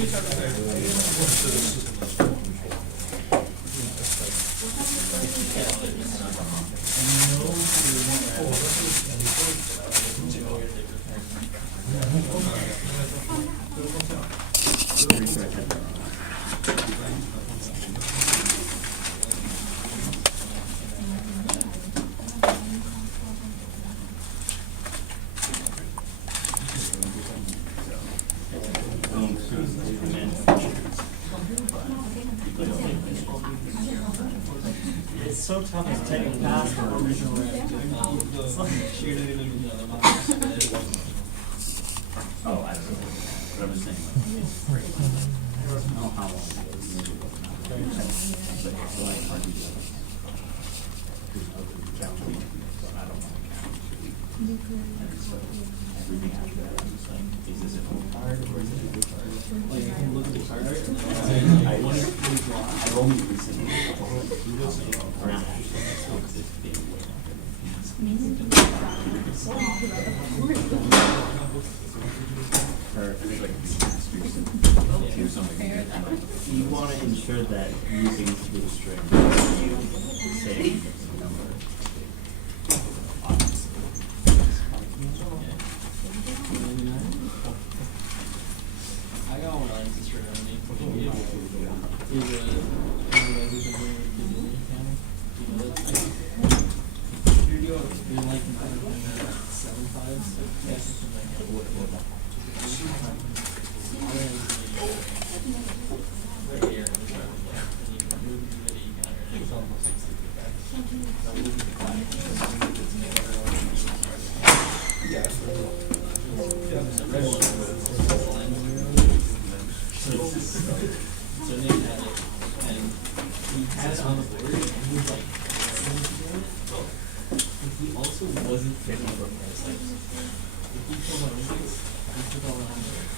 It's so tough to take a pass for original Oh, I don't know. What I'm saying. I don't know how long it is. But it's like hard to do. I don't know. Everything after that, I'm just like, is this an old card or is it a good card? Like, you can look at the card and I've only recently around you want to ensure that using the string you say the number. I got one on this right on me. So Nick had it, and he had it on the board, and he was like, but he also wasn't picking up our price. Like, if he told my roommates, he took all around there.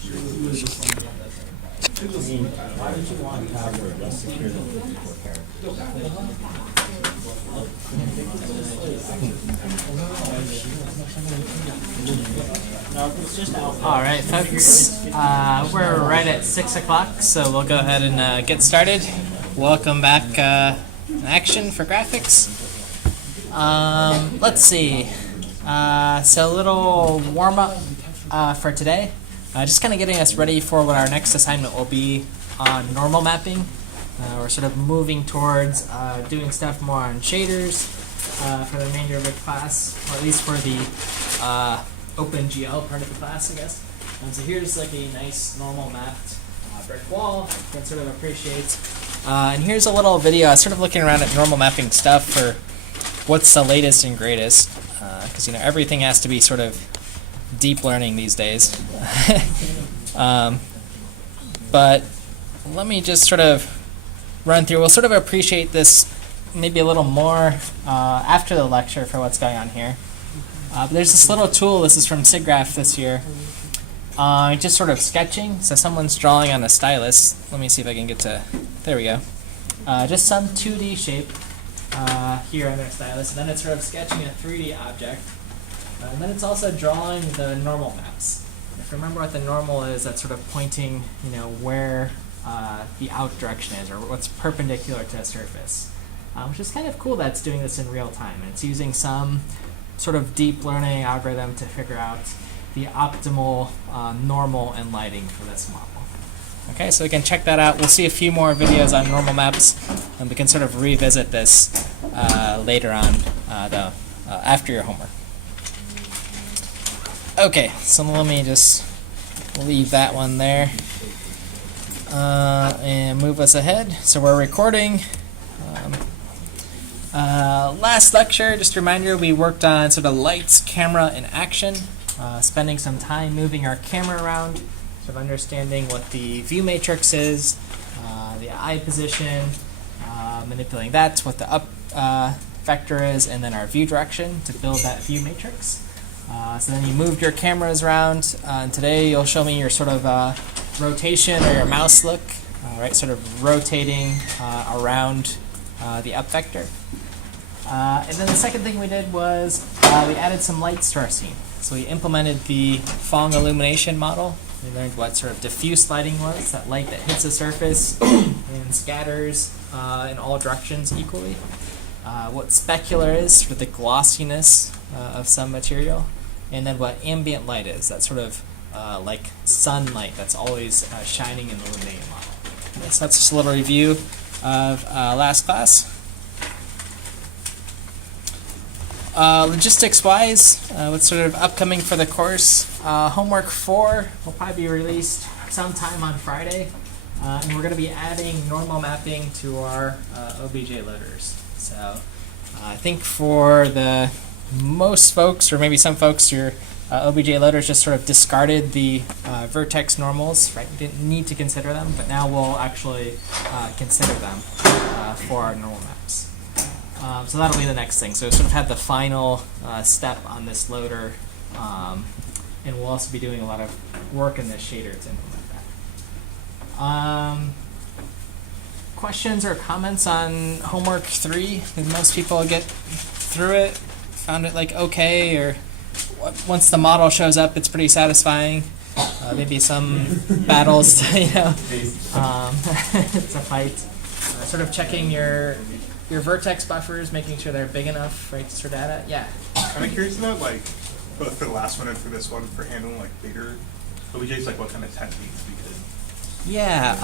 He was just like, yeah, that's our price. I mean, why would you want password less secure than 54 characters? All right, folks, we're right at 6 o'clock, so we'll go ahead and get started. Welcome back in action for graphics. Let's see. So a little warm-up for today. Just kind of getting us ready for what our next assignment will be on normal mapping. We're sort of moving towards doing stuff more on shaders for the remainder of the class, or at least for the OpenGL part of the class, I guess. And so here's like a nice normal mapped brick wall you can sort of appreciate. And here's a little video. I was sort of looking around at normal mapping stuff for what's the latest and greatest, because everything has to be sort of deep learning these days. But let me just sort of run through. We'll sort of appreciate this maybe a little more after the lecture for what's going on here. But there's this little tool. This is from SIGGRAPH this year. Just sort of sketching. So someone's drawing on a stylus. Let me see if I can get to, there we go. Just some 2D shape here on their stylus. And then it's sort of sketching a 3D object. And then it's also drawing the normal maps. If you remember what the normal is, that's sort of pointing, where the out direction is, or what's perpendicular to a surface. Which is kind of cool that it's doing this in real time. And it's using some sort of deep learning algorithm to figure out the optimal normal and lighting for this model. Okay, so we can check that out. We'll see a few more videos on normal maps, and we can sort of revisit this later on, after your homework. Okay, so let me just leave that one there and move us ahead. So we're recording. Last lecture, just a reminder, we worked on sort of lights, camera, and action, spending some time moving our camera around, sort of understanding what the view matrix is, the eye position, manipulating that, what the up vector is, and then our view direction to build that view matrix. So then you moved your cameras around, and today you'll show me your sort of rotation or your mouse look, right? Sort of rotating around the up vector. And then the second thing we did was we added some lights to our scene. So we implemented the Phong illumination model, We learned what sort of diffuse lighting was, that light that hits a surface and scatters in all directions equally. What specular is, for the glossiness of some material. And then what ambient light is, that sort of like sunlight that's always shining and illuminating a model. Okay, so that's just a little review of last class. Logistics-wise, what's sort of upcoming for the course? Homework 4 will probably be released sometime on Friday, and we're going to be adding normal mapping to our OBJ loaders. So I think for the most folks, or maybe some folks, your OBJ loaders just sort of discarded the vertex normals, right? You didn't need to consider them, but now we'll actually consider them for our normal maps. So that'll be the next thing. So we sort of had the final step on this loader, and we'll also be doing a lot of work in this shader to implement that. Questions or comments on homework 3? Did most people get through it? Found it like okay, or once the model shows up, it's pretty satisfying. Maybe some battles, to fight. Sort of checking your vertex buffers, making sure they're big enough, right, to store data. Yeah. I'm curious about, like, both for the last one and for this one, for handling like bigger OBJs, like what kind of techniques we could. Yeah.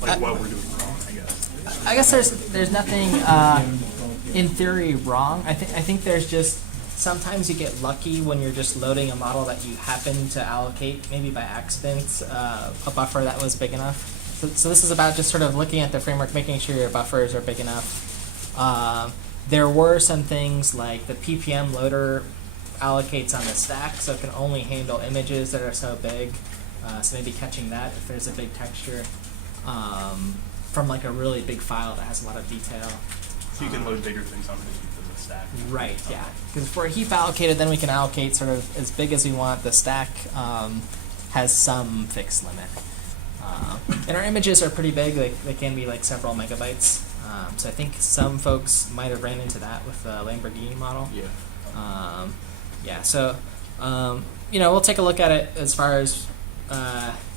What we're doing wrong, I guess. I guess there's nothing in theory wrong. I think there's just sometimes you get lucky when you're just loading a model that you happen to allocate, maybe by accident, a buffer that was big enough. So this is about just sort of looking at the framework, making sure your buffers are big enough. There were some things like the PPM loader allocates on the stack, so it can only handle images that are so big. So maybe catching that if there's a big texture from like a really big file that has a lot of detail. So you can load bigger things on the stack. Right, yeah. Because for a heap allocated, then we can allocate sort of as big as we want. The stack has some fixed limit. And our images are pretty big. They can be like several megabytes. So I think some folks might have ran into that with the Lamborghini model. Yeah. Yeah, so, we'll take a look at it as far as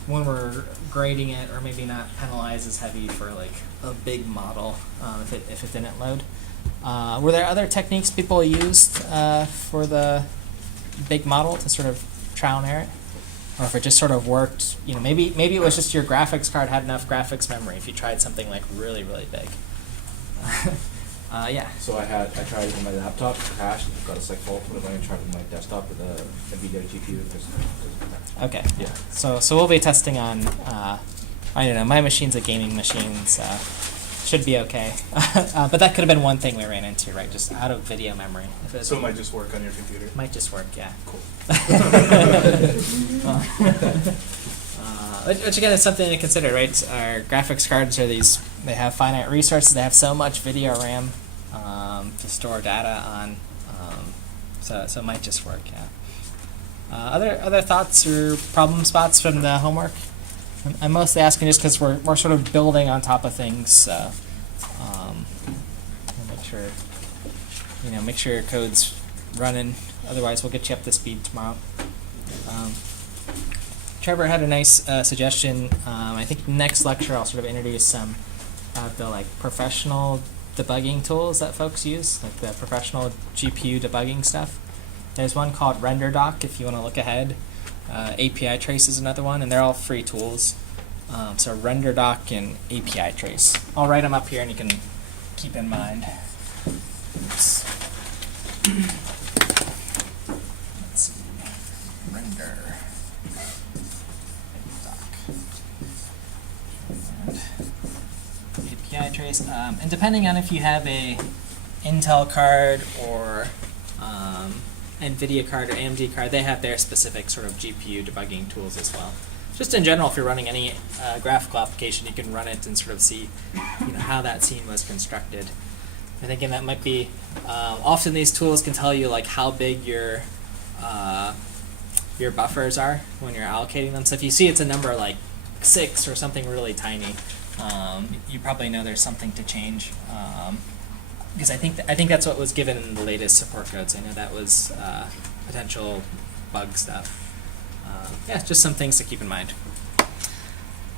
when we're grading it, or maybe not penalize as heavy for like a big model if it didn't load. Were there other techniques people used for the big model to sort of trial and error it? Or if it just sort of worked, maybe it was just your graphics card had enough graphics memory if you tried something like really, really big. Yeah. So I tried it on my laptop, it crashed, it got a slight fault, but then I tried it on my desktop with the NVIDIA GPU. Okay. Yeah. So we'll be testing on, I don't know, my machine's a gaming machine, so should be okay. But that could have been one thing we ran into, right? Just out of video memory. So it might just work on your computer. Might just work, yeah. Cool. Which again is something to consider, right? Our graphics cards are they have finite resources. They have so much video RAM to store data on, so it might just work, yeah. Other thoughts or problem spots from the homework? I'm mostly asking just because we're sort of building on top of things, so make sure your code's running. Otherwise, we'll get you up to speed tomorrow. Trevor had a nice suggestion. I think next lecture I'll sort of introduce some of the like professional debugging tools that folks use, like the professional GPU debugging stuff. There's one called RenderDoc if you want to look ahead. API Trace is another one, and they're all free tools. So RenderDoc and API Trace. I'll write them up here and you can keep in mind. Oops. Let's see. RenderDoc. And API Trace. And depending on if you have a Intel card or NVIDIA card or AMD card, they have their specific sort of GPU debugging tools as well. Just in general, if you're running any graphical application, you can run it and sort of see how that scene was constructed. And again, that might be, often these tools can tell you like how big your buffers are when you're allocating them. So if you see it's a number like 6 or something really tiny, you probably know there's something to change. Because I think that's what was given in the latest support codes. I know that was potential bug stuff. yeah, just some things to keep in mind.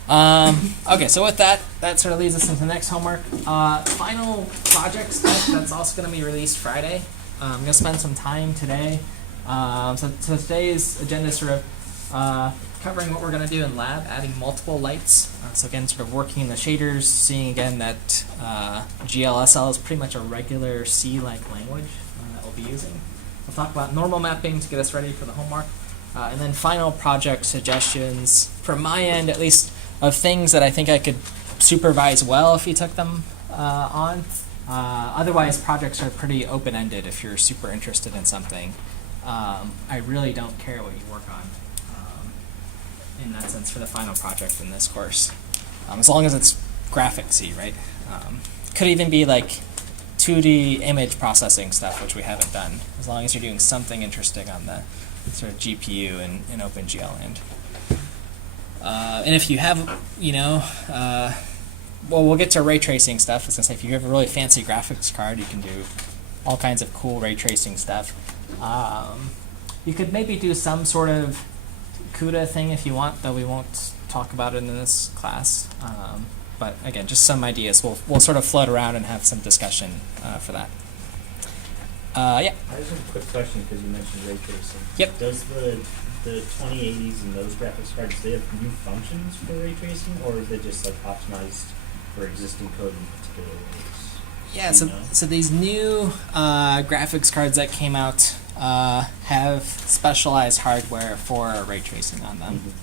Okay, so with that sort of leads us into the next homework. Final project stuff that's also going to be released Friday. I'm going to spend some time today. So today's agenda is sort of covering what we're going to do in lab, adding multiple lights. So again, sort of working in the shaders, seeing again that GLSL is pretty much a regular C-like language that we'll be using. We'll talk about normal mapping to get us ready for the homework. And then final project suggestions, from my end at least, of things that I think I could supervise well if you took them on. Otherwise, projects are pretty open-ended if you're super interested in something. I really don't care what you work on in that sense for the final project in this course. As long as it's graphicsy, right? Could even be like 2D image processing stuff, which we haven't done, as long as you're doing something interesting on the sort of GPU in OpenGL land. And if you have, well, we'll get to ray tracing stuff. I was gonna say, if you have a really fancy graphics card, you can do all kinds of cool ray tracing stuff. You could maybe do some sort of CUDA thing if you want, though we won't talk about it in this class. But again, just some ideas. We'll sort of float around and have some discussion for that. Yeah. I just have a quick question because you mentioned ray tracing. Yep. Does the 2080s and those graphics cards, do they have new functions for ray tracing, or is it just like optimized for existing code in particular ways? Yeah, Do you know? so these new graphics cards that came out have specialized hardware for ray tracing on them.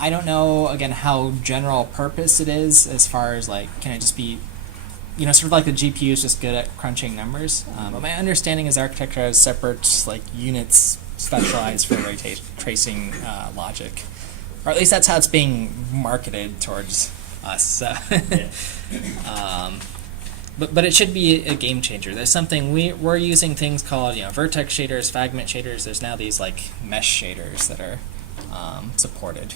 I don't know, again, how general purpose it is as far as like, can it just be, sort of like the GPU is just good at crunching numbers. But my understanding is architecture has separate like units specialized for ray tracing logic. Or at least that's how it's being marketed towards us. So. Yeah. But it should be a game changer. There's something we're using things called vertex shaders, fragment shaders. There's now these like mesh shaders that are supported.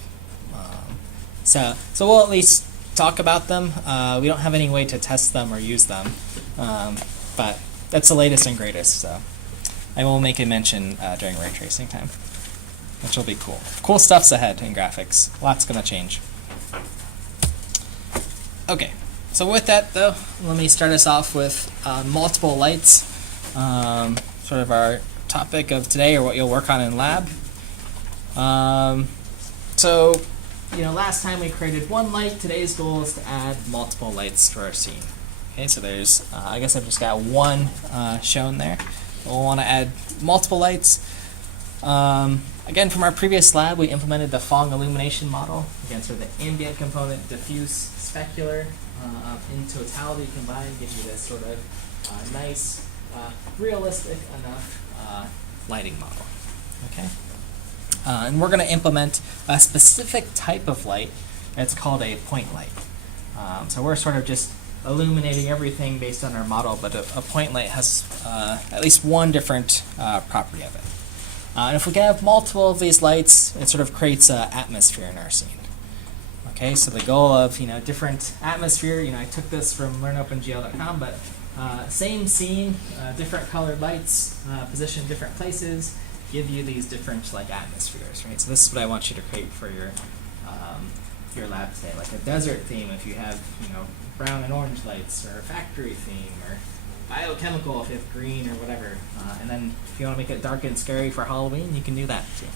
So we'll at least talk about them. We don't have any way to test them or use them, but that's the latest and greatest. So I will make a mention during ray tracing time, which will be cool. Cool stuff's ahead in graphics. Lots gonna change. Okay. So with that, though, let me start us off with multiple lights, sort of our topic of today, or what you'll work on in lab. So, last time we created one light. Today's goal is to add multiple lights to our scene. Okay, so there's, I guess I've just got one shown there. We'll want to add multiple lights. Again, from our previous lab, we implemented the Phong illumination model. Again, sort of the ambient component, diffuse, specular. In totality combined, give you this sort of nice, realistic enough lighting model. Okay, and we're going to implement a specific type of light. It's called a point light. So we're sort of just illuminating everything based on our model, but a point light has at least one different property of it. And if we can have multiple of these lights, it sort of creates an atmosphere in our scene. Okay, so the goal of different atmosphere, I took this from learnopengl.com, but same scene, different colored lights, positioned different places, give you these different like atmospheres, right? So this is what I want you to create for your lab today, like a desert theme if you have brown and orange lights, or a factory theme, or biochemical if you have green or whatever, and then if you want to make it dark and scary for Halloween, you can do that too.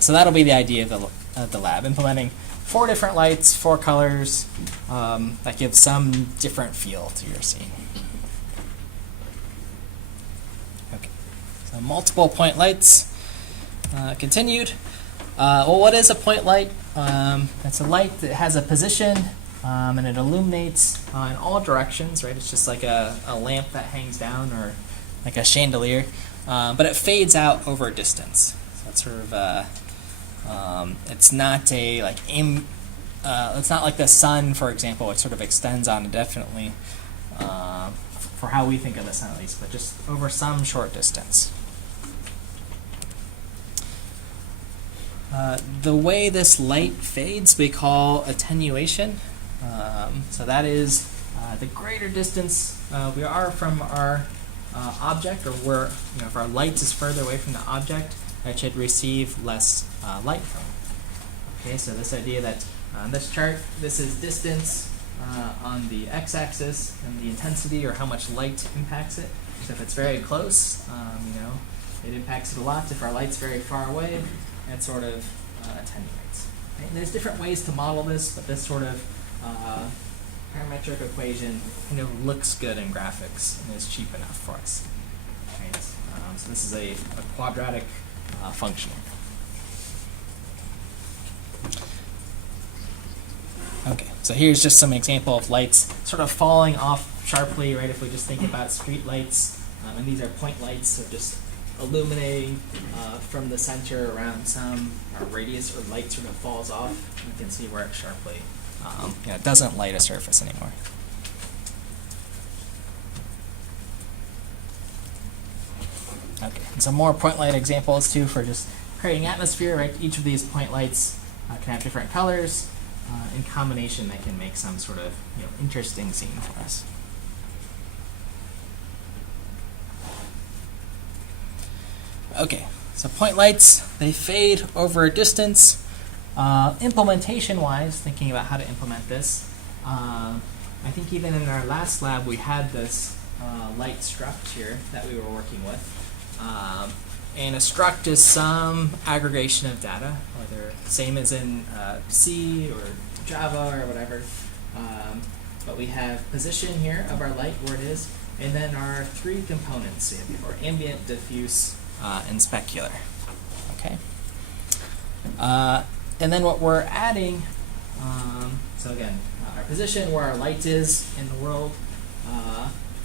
So that'll be the idea of the lab, implementing 4 different lights, 4 colors, that give some different feel to your scene. Okay, so multiple point lights, continued. Well, what is a point light? It's a light that has a position, and it illuminates in all directions, right? It's just like a lamp that hangs down, or like a chandelier, but it fades out over a distance. It's sort of it's not a like it's not like the sun, for example, which sort of extends on indefinitely for how we think of the sun at least, but just over some short distance. The way this light fades we call attenuation. So that is the greater distance we are from our object, or where, if our light is further away from the object, it should receive less light from. Okay, so this idea that on this chart, this is distance on the x-axis, and the intensity, or how much light impacts it. So if it's very close, it impacts it a lot. If our light's very far away, it sort of attenuates. Okay? And there's different ways to model this, but this sort of parametric equation kind of looks good in graphics and is cheap enough for us. Right? So this is a quadratic function. Okay, so here's just some example of lights sort of falling off sharply, right? If we just think about street lights, and these are point lights, so just illuminating from the center around some radius, or light sort of falls off. You can see where it sharply it doesn't light a surface anymore. Okay, and some more point light examples too for just creating atmosphere, right? Each of these point lights can have different colors. In combination, they can make some sort of interesting scene for us. Okay, so point lights, they fade over a distance. Implementation-wise, thinking about how to implement this, I think even in our last lab we had this light struct here that we were working with. And a struct is some aggregation of data, whether same as in C or Java or whatever. But we have position here of our light, where it is, and then our three components, we have our ambient, diffuse, and specular. Okay. And then what we're adding, so again, our position, where our light is in the world,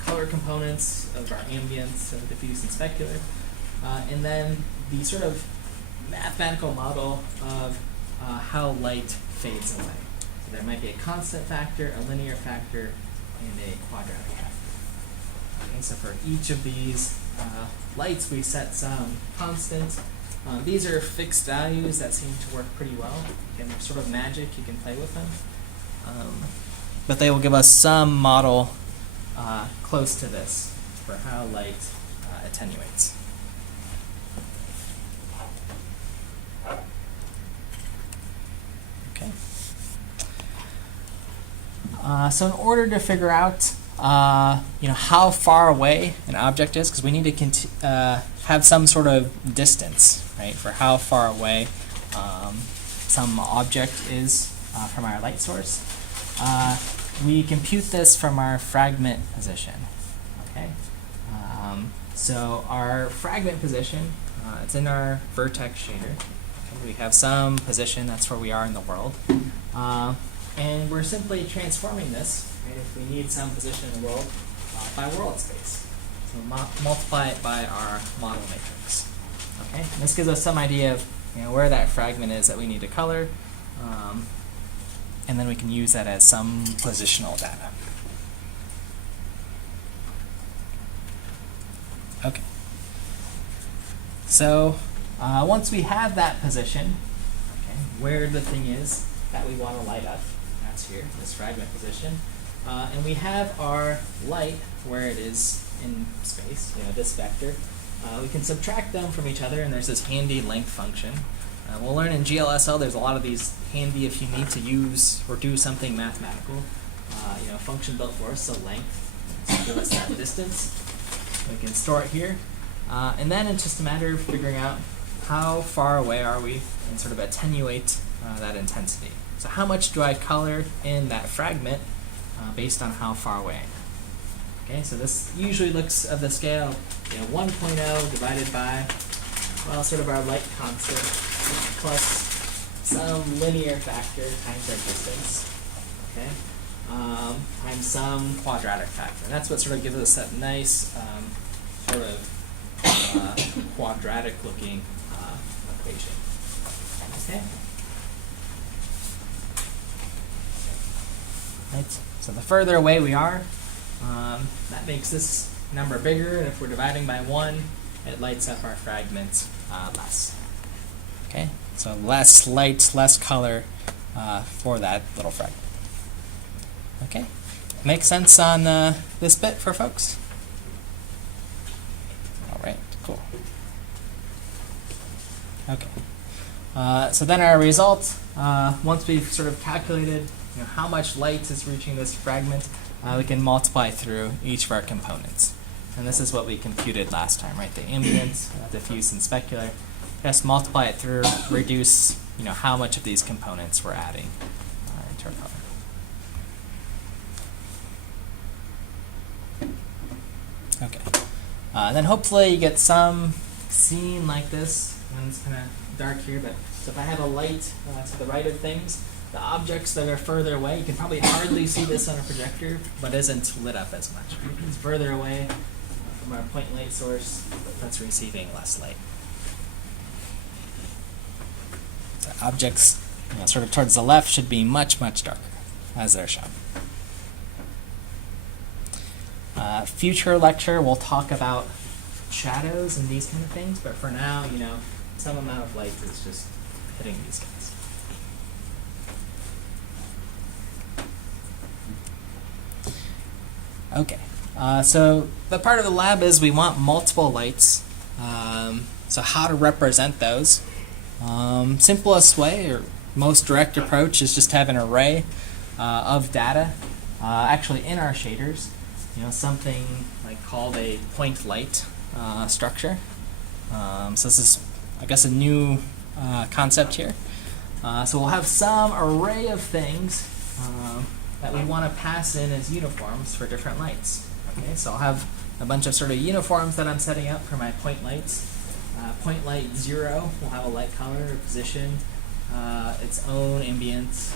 color components of our ambient, so diffuse and specular, and then the sort of mathematical model of how light fades away. So there might be a constant factor, a linear factor, and a quadratic factor. Okay, so for each of these lights, we set some constant. These are fixed values that seem to work pretty well. Again, they're sort of magic, you can play with them. But they will give us some model close to this for how light attenuates. Okay. So in order to figure out how far away an object is, because we need to have some sort of distance, right, for how far away some object is from our light source. We compute this from our fragment position. Okay, so our fragment position, it's in our vertex shader. Okay, we have some position, that's where we are in the world. And we're simply transforming this, right, if we need some position in the world, by world space. So multiply it by our model matrix. Okay, and this gives us some idea of where that fragment is that we need to color, and then we can use that as some positional data. Okay. So once we have that position, okay, where the thing is that we want to light up, that's here, this fragment position, and we have our light where it is in space, this vector. We can subtract them from each other, and there's this handy length function. We'll learn in GLSL there's a lot of these handy if you need to use or do something mathematical. Function built for us, so length. So give us that distance. We can store it here. And then it's just a matter of figuring out how far away are we and sort of attenuate that intensity. So how much do I color in that fragment based on how far away I am? Okay, so this usually looks at the scale, 1.0 divided by, well, sort of our light constant plus some linear factor times our distance, okay, times some quadratic factor. And that's what sort of gives us that nice sort of quadratic-looking equation. Okay. Right. So the further away we are, that makes this number bigger, and if we're dividing by 1, it lights up our fragment less. Okay, so less light, less color for that little fragment. Okay, makes sense on this bit for folks? Okay. So then our result, once we've sort of calculated how much light is reaching this fragment, we can multiply through each of our components. And this is what we computed last time, right? The ambient, diffuse, and specular. Just multiply it through, reduce how much of these components we're adding into our color. Okay. Then hopefully you get some scene like this. And it's kind of dark here, but so if I have a light to the right of things, the objects that are further away, you can probably hardly see this on a projector, but isn't lit up as much. It's further away from our point light source that's receiving less light. So objects sort of towards the left should be much, much darker, as they're shown. Future lecture, we'll talk about shadows and these kind of things, but for now, some amount of light is just hitting these guys. Okay, so the part of the lab is we want multiple lights. So how to represent those? Simplest way, or most direct approach, is just have an array of data actually in our shaders. Something like called a point light structure. So this is, I guess, a new concept here. So we'll have some array of things that we want to pass in as uniforms for different lights. Okay, so I'll have a bunch of sort of uniforms that I'm setting up for my point lights. Point light 0 will have a light color, position, its own ambient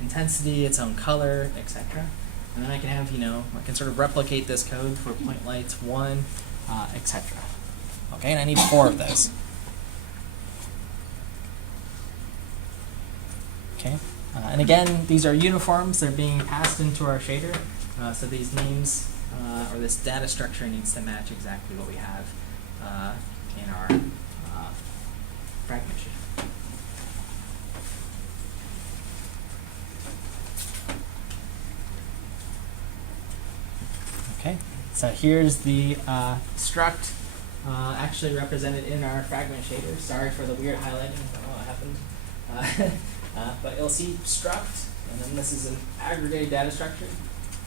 intensity, its own color, etc. And then I can have, I can sort of replicate this code for point lights 1, etc. Okay, and I need 4 of those. Okay, and again, these are uniforms. They're being passed into our shader. So these names, or this data structure needs to match exactly what we have in our fragment shader. Okay, so here's the struct actually represented in our fragment shader. Sorry for the weird highlighting, I don't know what happened. But you'll see struct, and then this is an aggregated data structure.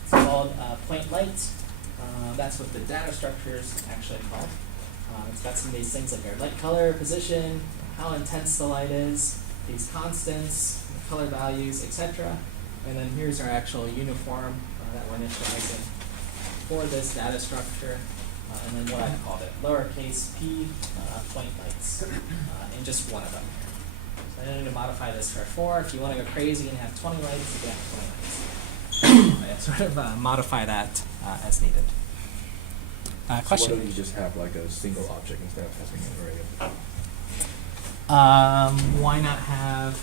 It's called point light. That's what the data structure is actually called. It's got some of these things like our light color, position, how intense the light is, these constants, the color values, etc. And then here's our actual uniform that we're initializing for this data structure, and then what I called it, lowercase p point lights, in just one of them here. So I need to modify this for 4. If you want to go crazy and have 20 lights, you can have 20 lights. I sort of modify that as needed. Question? So why don't you just have like a single object instead of having an array of? Why not have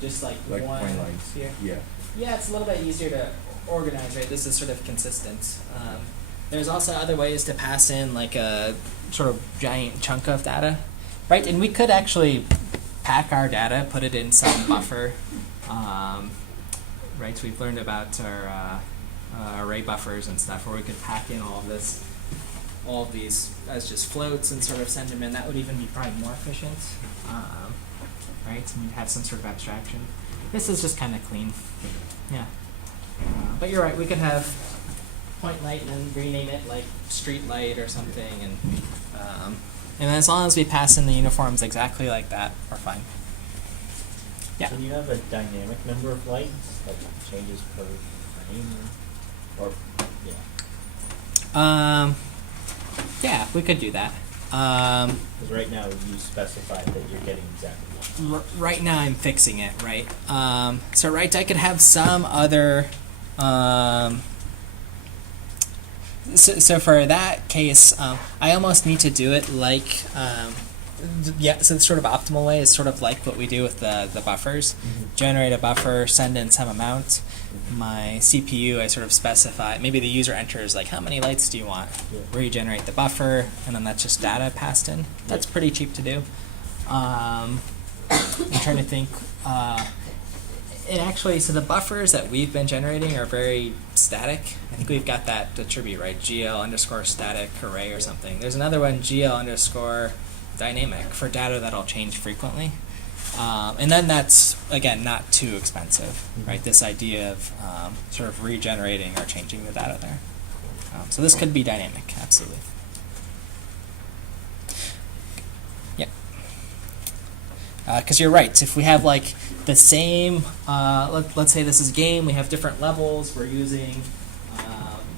just like Like one point lights. here? Yeah. Yeah, it's a little bit easier to organize, right? This is sort of consistent. There's also other ways to pass in like a sort of giant chunk of data, right? And we could actually pack our data, put it in some buffer, right? So we've learned about our array buffers and stuff, where we could pack in all of these as just floats and sort of send them in. That would even be probably more efficient, right? And we'd have some sort of abstraction. This is just kind of clean. Yeah. But you're right, we could have point light and then rename it like street light or something, and as long as we pass in the uniforms exactly like that, we're fine. Yeah. Can you have a dynamic number of lights that changes per frame? Or yeah. Yeah, we could do that. Because right now you specified that you're getting exactly one. Right now I'm fixing it, right? So right, I could have some other. So for that case, I almost need to do it like, yeah. So the sort of optimal way is sort of like what we do with the buffers. Generate a buffer, send in some amount. My CPU, I sort of specify. Maybe the user enters like, how many lights do you want? Yeah. Regenerate the buffer, and then that's just data passed in. That's pretty cheap to do. I'm trying to think. It actually, so the buffers that we've been generating are very static. I think we've got that attribute, right? GL underscore static array or something. There's another one, GL underscore dynamic, for data that'll change frequently. And then that's, again, not too expensive, right? This idea of sort of regenerating or changing the data there. So this could be dynamic, absolutely. Yep. Because you're right. If we have like the same, let's say this is game, we have different levels. We're using,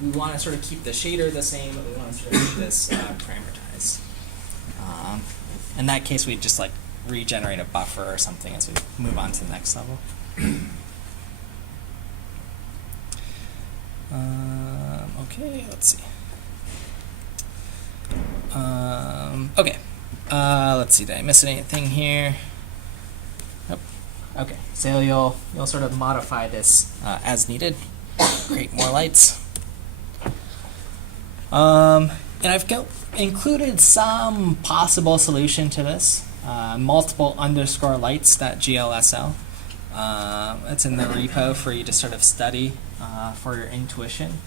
we want to sort of keep the shader the same, but we want to sort of keep this parameterized. In that case, we'd just like regenerate a buffer or something as we move on to the next level. Okay, let's see. Okay, let's see. Did I miss anything here? Nope. Okay, so you'll sort of modify this as needed. Create more lights. And I've included some possible solution to this. Multiple underscore lights.glsl. It's in the repo for you to sort of study for your intuition.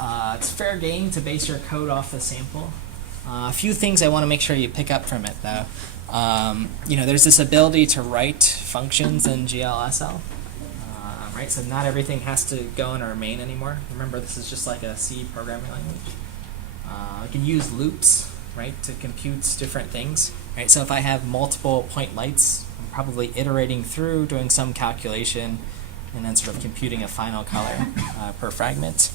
It's fair game to base your code off the sample. A few things I want to make sure you pick up from it, though. There's this ability to write functions in GLSL, right? So not everything has to go in our main anymore. Remember, this is just like a C programming language. I can use loops, right, to compute different things, right? So if I have multiple point lights, I'm probably iterating through, doing some calculation, and then sort of computing a final color per fragment.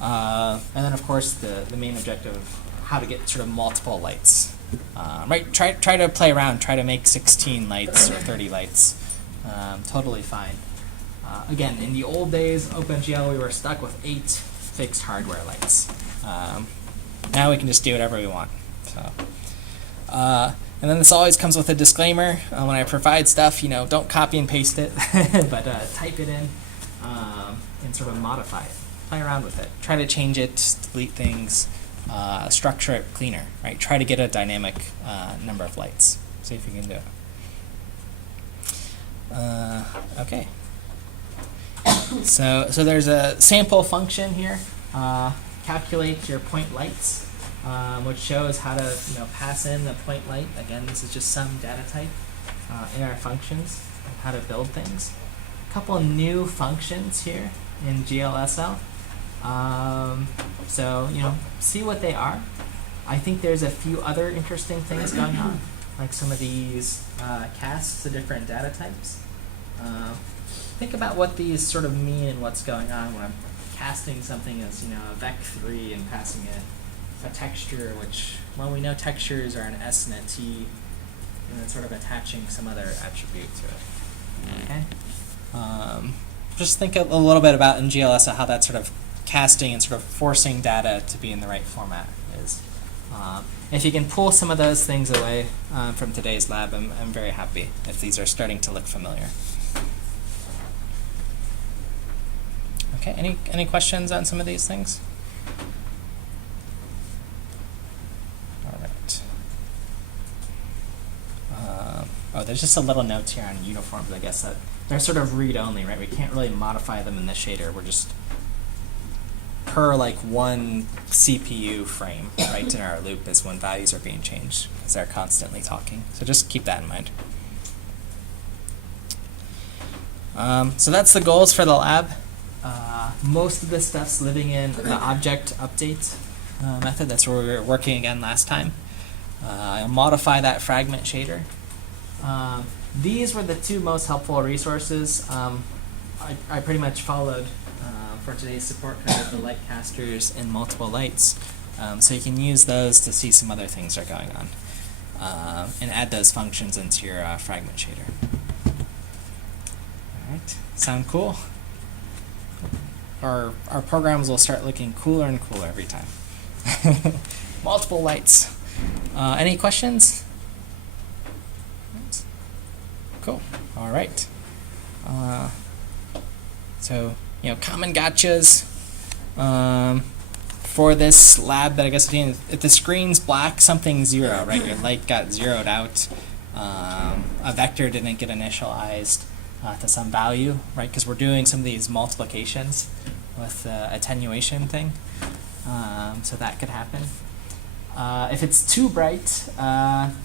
And then, of course, the main objective of how to get sort of multiple lights. Right? Try to play around. Try to make 16 lights or 30 lights. Totally fine. Again, in the old days, OpenGL, we were stuck with 8 fixed hardware lights. Now we can just do whatever we want. So, and then this always comes with a disclaimer. When I provide stuff, don't copy and paste it, but type it in and sort of modify it. Play around with it. Try to change it, delete things, structure it cleaner. Right? Try to get a dynamic number of lights. See if you can do it. Okay. So there's a sample function here. Calculate your point lights, which shows how to pass in the point light. Again, this is just some data type in our functions, how to build things. A couple new functions here in GLSL. So see what they are. I think there's a few other interesting things going on, like some of these casts to different data types. Think about what these sort of mean and what's going on when I'm casting something as a vec3 and passing it a texture, which, well, we know textures are an S and a T, and then sort of attaching some other attribute to it. Okay. Just think a little bit about in GLS how that sort of casting and sort of forcing data to be in the right format is. If you can pull some of those things away from today's lab, I'm very happy if these are starting to look familiar. Okay, any questions on some of these things? All right. Oh, there's just a little note here on uniforms, I guess, that they're sort of read-only, right? We can't really modify them in the shader. We're just per like one CPU frame, right, in our loop is when values are being changed, because they're constantly talking. So just keep that in mind. So that's the goals for the lab. Most of this stuff's living in the object update method. That's where we were working again last time. I'll modify that fragment shader. These were the two most helpful resources I pretty much followed for today's support code of the light casters and multiple lights. So you can use those to see some other things that are going on and add those functions into your fragment shader. All right, sound cool? Our programs will start looking cooler and cooler every time. Multiple lights. Any questions? Cool. All right. So common gotchas for this lab that I guess if the screen's black, something's 0, right? Your light got zeroed out. A vector didn't get initialized to some value, right? Because we're doing some of these multiplications. with the attenuation thing. So that could happen. If it's too bright,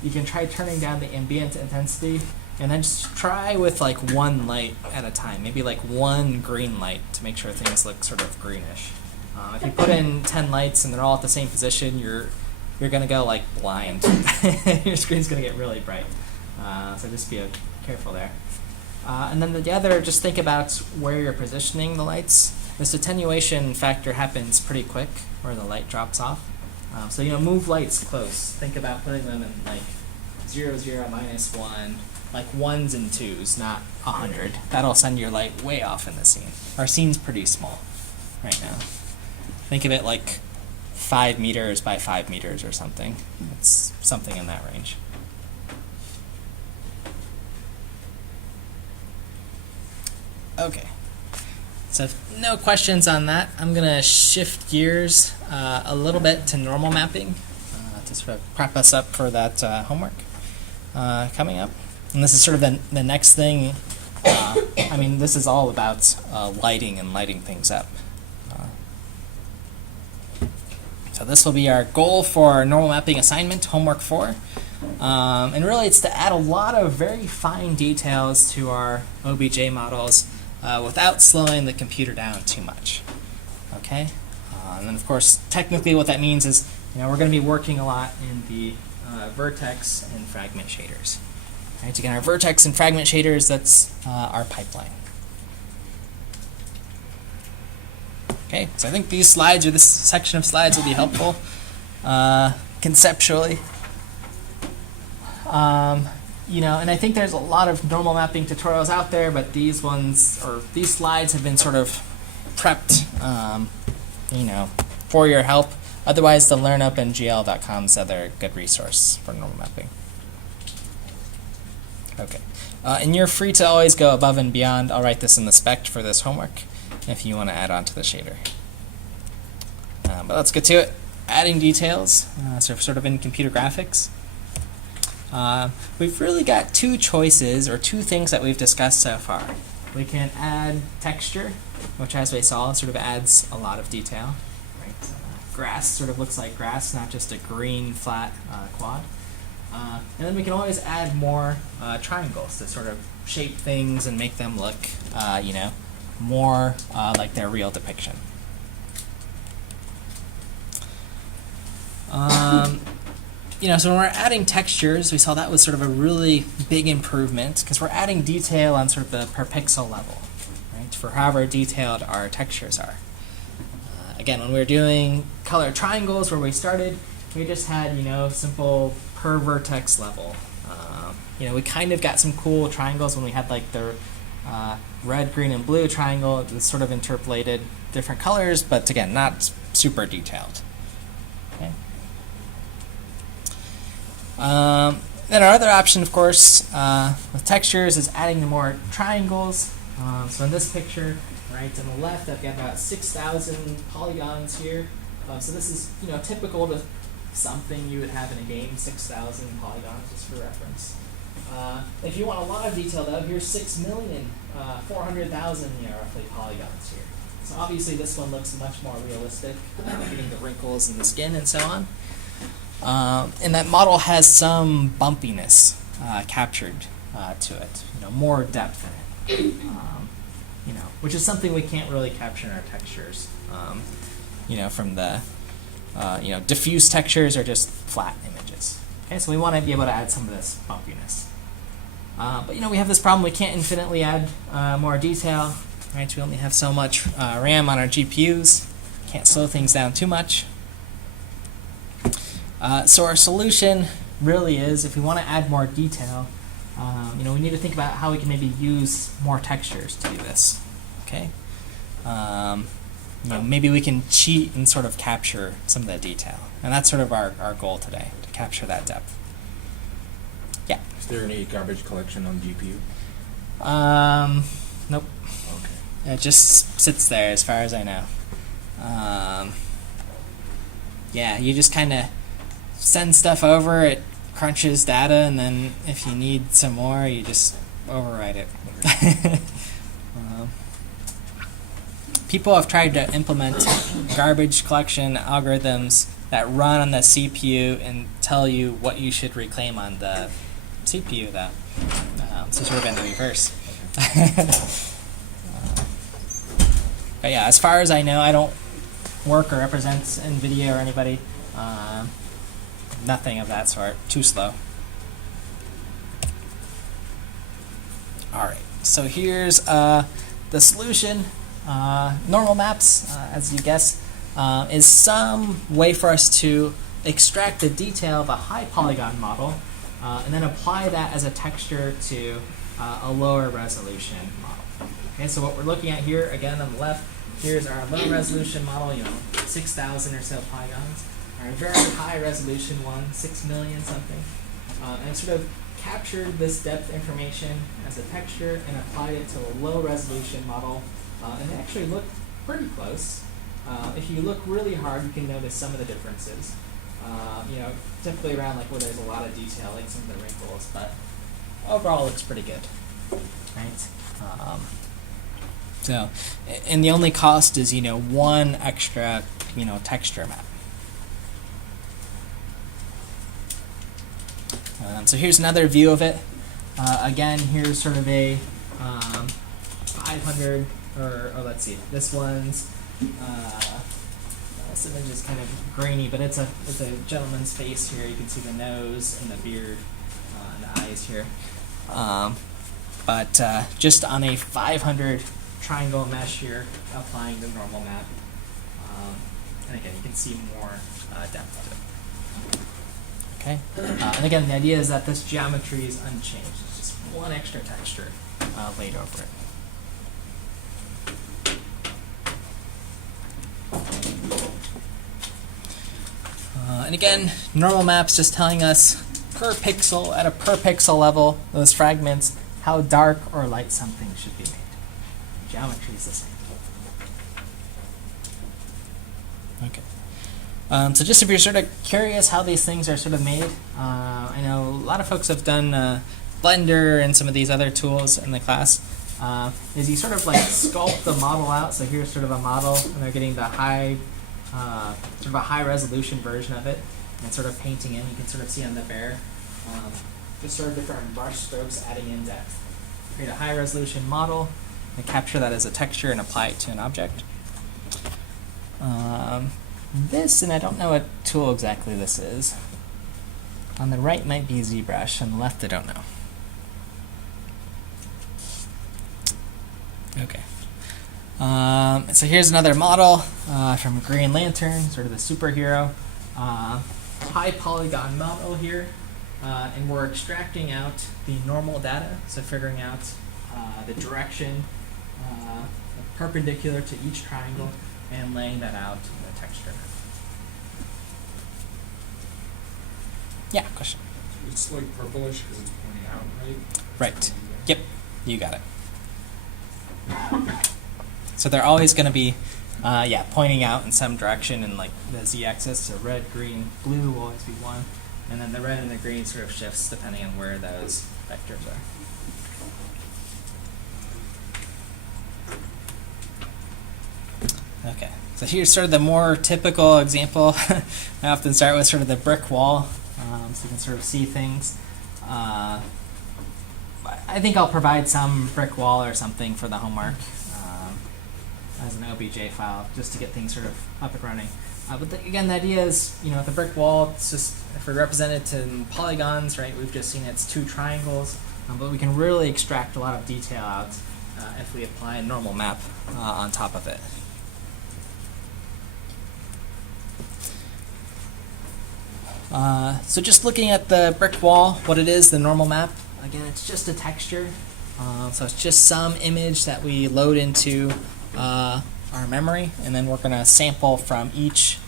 you can try turning down the ambient intensity, and then just try with like one light at a time, maybe like one green light to make sure things look sort of greenish. If you put in 10 lights and they're all at the same position, you're gonna go like blind. Your screen's gonna get really bright. So just be careful there. And then the other, just think about where you're positioning the lights. This attenuation factor happens pretty quick, where the light drops off. So move lights close. Think about putting them in like 0, 0, -1, like 1s and 2s, not 100. That'll send your light way off in the scene. Our scene's pretty small right now. Think of it like 5 meters by 5 meters or something. It's something in that range. Okay. So if no questions on that, I'm going to shift gears a little bit to normal mapping to sort of prep us up for that homework coming up. And this is sort of the next thing. I mean, this is all about lighting and lighting things up. So this will be our goal for our normal mapping assignment, homework 4. And really it's to add a lot of very fine details to our OBJ models without slowing the computer down too much. Okay? And then of course, technically what that means is we're going to be working a lot in the vertex and fragment shaders. Right? Again, our vertex and fragment shaders, that's our pipeline. Okay, so I think these slides, or this section of slides, will be helpful conceptually. And I think there's a lot of normal mapping tutorials out there, but these ones, or these slides, have been sort of prepped, for your help. Otherwise, the learnupngl.com is another good resource for normal mapping. Okay, and you're free to always go above and beyond. I'll write this in the spec for this homework if you want to add on to the shader. But let's get to it. Adding details, so sort of in computer graphics. We've really got two choices, or two things that we've discussed so far. We can add texture, which as we saw sort of adds a lot of detail. Right? Grass sort of looks like grass, not just a green flat quad. And then we can always add more triangles to sort of shape things and make them look, more like their real depiction. So when we're adding textures, we saw that was sort of a really big improvement because we're adding detail on sort of the per pixel level, right? For however detailed our textures are. Again, when we were doing color triangles where we started, we just had, simple per vertex level. We kind of got some cool triangles when we had like the red, green, and blue triangle that sort of interpolated different colors, but again, not super detailed. Okay. Then our other option, of course, with textures is adding more triangles. So in this picture, right on the left, I've got about 6,000 polygons here. So this is, typical to something you would have in a game, 6,000 polygons, just for reference. If you want a lot of detail, though, here's 6,400,000, roughly polygons here. So obviously this one looks much more realistic, getting the wrinkles in the skin and so on. And that model has some bumpiness captured to it, more depth in it, which is something we can't really capture in our textures. From the diffuse textures or just flat images. Okay, so we want to be able to add some of this bumpiness. But we have this problem: we can't infinitely add more detail. Right? We only have so much RAM on our GPUs. Can't slow things down too much. So our solution really is, if we want to add more detail, we need to think about how we can maybe use more textures to do this. Okay, maybe we can cheat and sort of capture some of that detail, and that's sort of our goal today, to capture that depth. Yeah. Is there any garbage collection on GPU? Nope. Okay. It just sits there, as far as I know. Yeah, you just kind of send stuff over, it crunches data, and then if you need some more, you just overwrite it. people have tried to implement garbage collection algorithms that run on the CPU and tell you what you should reclaim on the CPU, though. So sort of in the reverse. But yeah, as far as I know, I don't work or represent NVIDIA or anybody. Nothing of that sort. Too slow. All right. So here's the solution. Normal maps, as you guess, is some way for us to extract the detail of a high polygon model and then apply that as a texture to a lower resolution model. Okay, so what we're looking at here, again on the left, here's our low resolution model, 6,000 or so polygons. Our very high resolution one, 6 million something. And sort of captured this depth information as a texture and applied it to a low resolution model. And they actually look pretty close. If you look really hard, you can notice some of the differences. Typically around like where there's a lot of detail, like some of the wrinkles, but overall it looks pretty good, right? And the only cost is, one extra, texture map. So here's another view of it. Again, here's sort of a 500, or let's see, this one's, this image is kind of grainy, but it's a gentleman's face here. You can see the nose and the beard and the eyes here. But just on a 500 triangle mesh here, applying the normal map. And again, you can see more depth to it. Okay, and again, the idea is that this geometry is unchanged. It's just one extra texture laid over it. And again, normal maps just telling us per pixel, at a per pixel level, those fragments, how dark or light something should be made. Geometry is the same. Okay. So just if you're sort of curious how these things are sort of made, I know a lot of folks have done Blender and some of these other tools in the class, is you sort of like sculpt the model out. So here's sort of a model, and they're getting the high, sort of a high resolution version of it, and sort of painting in. You can sort of see on the bear, just sort of different brush strokes adding in depth. Create a high resolution model, and capture that as a texture and apply it to an object. This, and I don't know what tool exactly this is. On the right might be ZBrush, on the left I don't know. Okay. So here's another model from Green Lantern, sort of the superhero. High polygon model here, and we're extracting out the normal data, so figuring out the direction perpendicular to each triangle and laying that out in the texture. Yeah, question. It's like purplish because it's pointing out, right? Right. Yep, you got it. So they're always going to be, pointing out in some direction in like the z-axis. So red, green, blue will always be one, and then the red and the green sort of shifts depending on where those vectors are. Okay, so here's sort of the more typical example. I often start with sort of the brick wall, so you can sort of see things. I think I'll provide some brick wall or something for the homework as an OBJ file, just to get things sort of up and running. But again, the idea is, the brick wall, it's just, if we represent it in polygons, right, we've just seen it's two triangles, but we can really extract a lot of detail out if we apply a normal map on top of it. So just looking at the brick wall, what it is, the normal map, again, it's just a texture. So it's just some image that we load into our memory, and then we're going to sample from each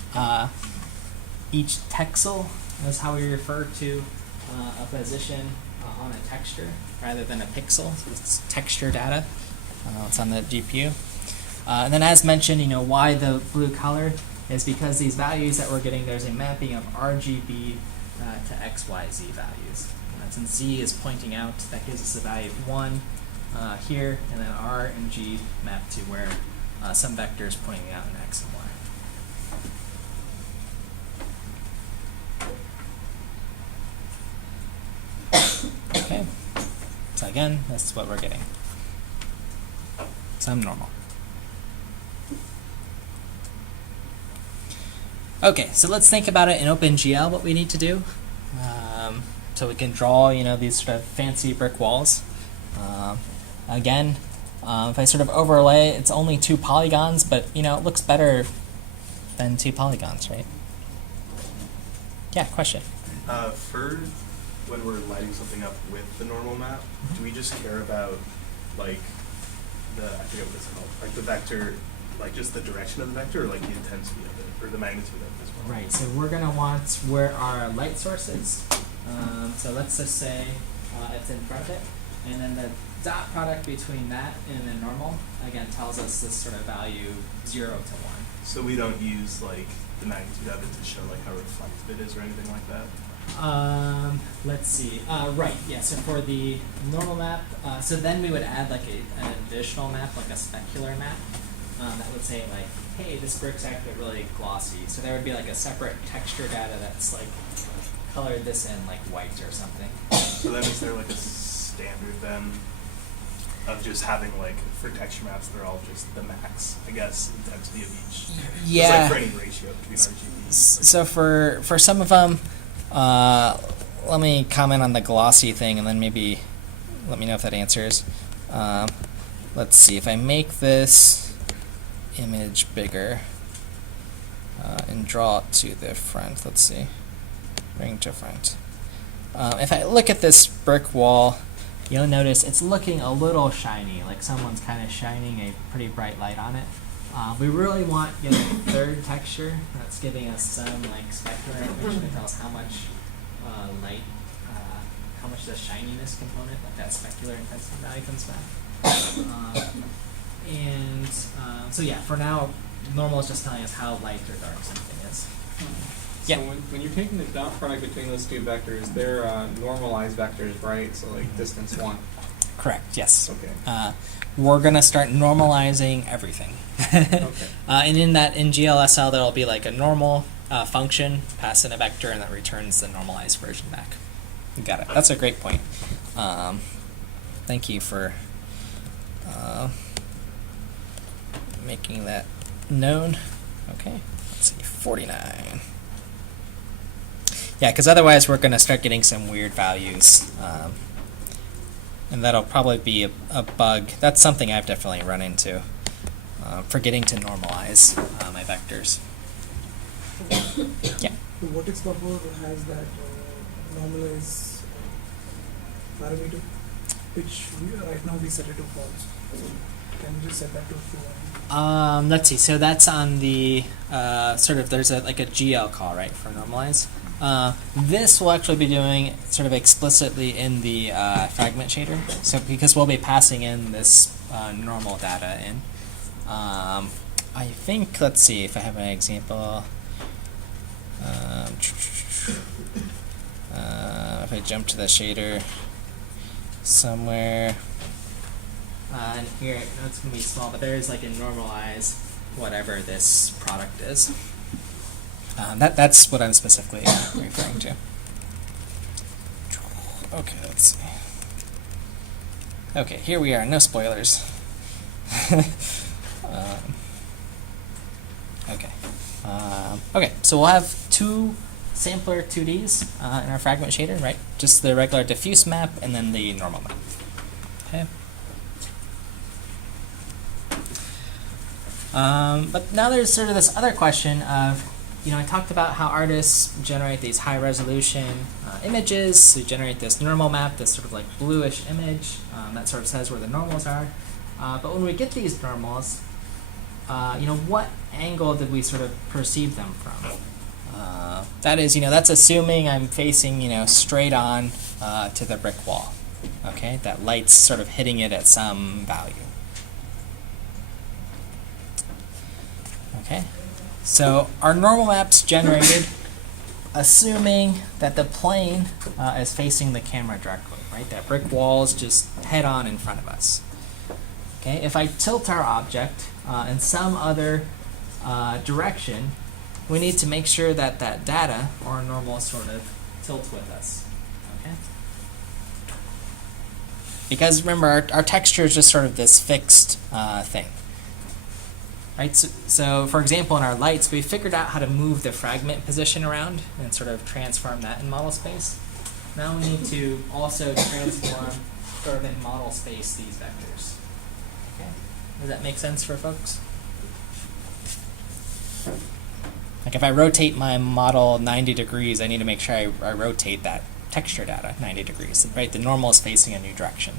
pixel. That's how we refer to a position on a texture rather than a pixel. So it's texture data. It's on the GPU. And then as mentioned, why the blue color is because these values that we're getting, there's a mapping of RGB to XYZ values. Since Z is pointing out, that gives us a value of 1 here, and then R and G map to where some vectors pointing out in x and y. Okay, so again, that's what we're getting. Some normal. Okay, so let's think about it in OpenGL, what we need to do. So we can draw, these sort of fancy brick walls. Again, if I sort of overlay, it's only 2 polygons, but it looks better than 2 polygons, right? Yeah, question. For when we're lighting something up with the normal map, do we just care about I forget what it's called, like the vector, like just the direction of the vector, or like the intensity of it, or the magnitude of it as well? Right, so we're going to want where our light source is. So let's just say it's in front of it, and then the dot product between that and the normal, again, tells us this sort of value 0 to 1. So we don't use like the magnitude of it to show like how reflective it is or anything like that? Let's see. Right, yeah, so for the normal map, so then we would add like an additional map, like a specular map, that would say like, hey, this brick's actually really glossy. So there would be like a separate texture data that's like colored this in like white or something. So that means they're like a standard then of just having like, for texture maps, they're all just the max, I guess, intensity of each. Yeah. It's like for any ratio between RGBs. So for some of them, let me comment on the glossy thing, and then maybe let me know if that answers. Let's see, if I make this image bigger and draw it to the front, let's see, bring to front. If I look at this brick wall, you'll notice it's looking a little shiny, like someone's kind of shining a pretty bright light on it. We really want a third texture that's giving us some like specular information to tell us how much light, how much the shininess component, like that specular intensity value comes back. So yeah, for now, normal is just telling us how light or dark something is. Yeah. So when you're taking the dot product between those two vectors, they're normalized vectors, right? So like distance 1. Correct, yes. Okay. We're going to start normalizing everything. Okay. And in GLSL, there'll be like a normal function, pass in a vector, and that returns the normalized version back. You got it. That's a great point. Thank you for making that known. Okay, let's see, 49. Yeah, because otherwise we're going to start getting some weird values. And that'll probably be a bug. That's something I've definitely run into, forgetting to normalize my vectors. Yeah. The vertex buffer has that normalize parameter, which right now we set it to false. So can you just set that to true? Let's see. So that's on the there's like a GL call, right, for normalize. This will actually be doing sort of explicitly in the fragment shader. So because we'll be passing in this normal data in. I think, let's see if I have an example. If I jump to the shader somewhere, and here, it's going to be small, but there is like a normalize whatever this product is. That's what I'm specifically referring to. Okay, let's see. Okay, here we are, no spoilers. Okay, so we'll have two sampler 2Ds in our fragment shader, right? Just the regular diffuse map and then the normal map. Okay. But now there's sort of this other question of, I talked about how artists generate these high resolution images. So you generate this normal map, this sort of like bluish image that sort of says where the normals are. But when we get these normals, what angle did we sort of perceive them from? That is, that's assuming I'm facing, straight on to the brick wall. Okay, that light's sort of hitting it at some value. Okay, so our normal map's generated assuming that the plane is facing the camera directly, right? That brick wall is just head on in front of us. Okay, if I tilt our object in some other direction, we need to make sure that that data, or normal, sort of tilts with us. Okay? Because remember, our texture is just sort of this fixed thing. Right? So for example, in our lights, we figured out how to move the fragment position around and sort of transform that in model space. Now we need to also transform sort of in model space these vectors. Okay? Does that make sense for folks? Like if I rotate my model 90 degrees, I need to make sure I rotate that texture data 90 degrees. Right? The normal is facing a new direction.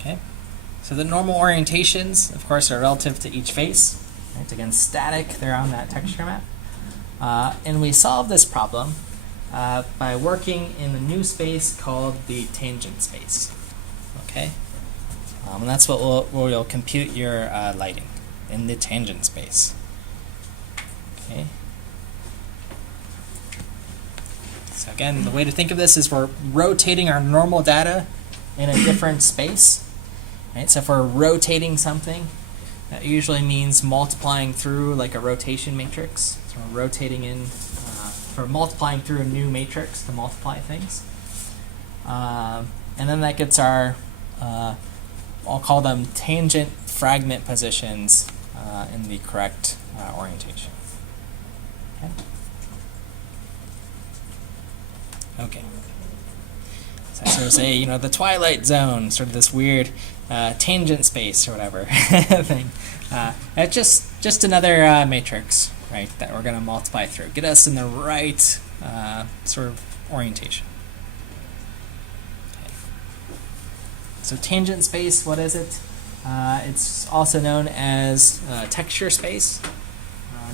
Okay. So the normal orientations, of course, are relative to each face. Right? Again, static, they're on that texture map. And we solve this problem by working in the new space called the tangent space. Okay? And that's what where you'll compute your lighting, in the tangent space. Okay? So again, the way to think of this is we're rotating our normal data in a different space. Right? So if we're rotating something, that usually means multiplying through like a rotation matrix. So we're rotating in, we're multiplying through a new matrix to multiply things. And then that gets our, I'll call them tangent fragment positions in the correct orientation. Okay. Okay. So I sort of say, the twilight zone, sort of this weird tangent space or whatever thing. It's just another matrix, right, that we're going to multiply through. Get us in the right sort of orientation. Okay. So tangent space, what is it? It's also known as texture space.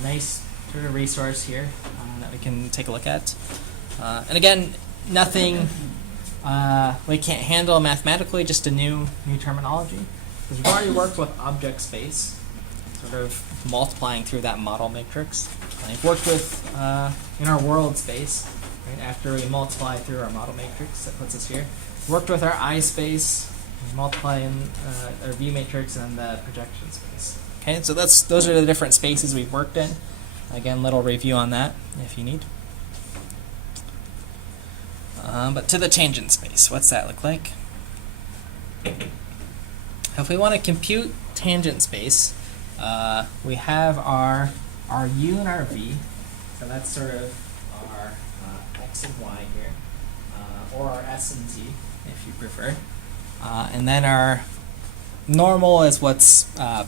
Nice sort of resource here that we can take a look at. And again, nothing we can't handle mathematically, just a new terminology. Because we've already worked with object space, sort of multiplying through that model matrix. And we've worked with, in our world space, right, after we multiply through our model matrix, that puts us here. Worked with our eye space, multiplying our view matrix, and the projection space. Okay, so those are the different spaces we've worked in. Again, little review on that if you need. But to the tangent space, what's that look like? If we want to compute tangent space, we have our u and our v, so that's sort of our x and y here, or our s and t, if you prefer. And then our normal is what's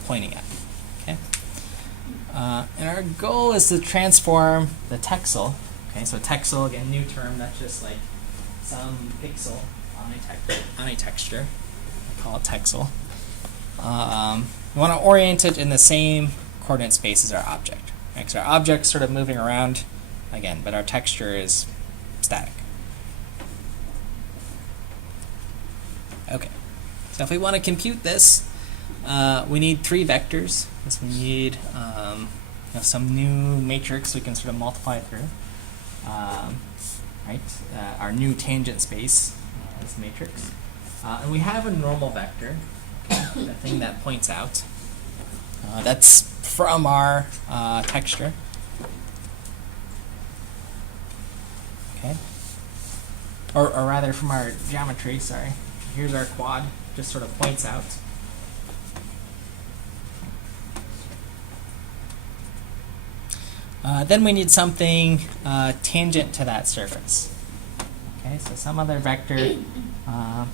pointing at. Okay. And our goal is to transform the texel. Okay, so texel, again, new term, that's just like some pixel on a texture. I call it texel. We want to orient it in the same coordinate space as our object. Right? So our object's sort of moving around again, but our texture is static. Okay. So if we want to compute this, we need 3 vectors. Because we need some new matrix we can sort of multiply through. Right? Our new tangent space is matrix. And we have a normal vector, the thing that points out. That's from our texture. Okay. Or rather from our geometry, sorry. Here's our quad, just sort of points out. Then we need something tangent to that surface. Okay, so some other vector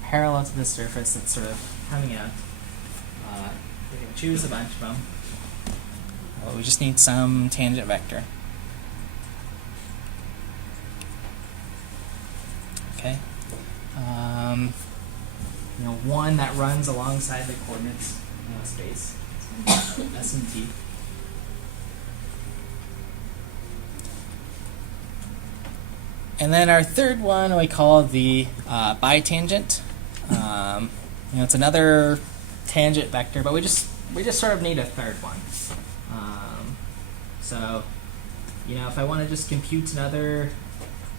parallel to the surface that's sort of coming out. We can choose a bunch of them. Well, we just need some tangent vector. Okay. One that runs alongside the coordinates space, S and T. And then our third one we call the bitangent. It's another tangent vector, but we just sort of need a third one. So if I want to just compute another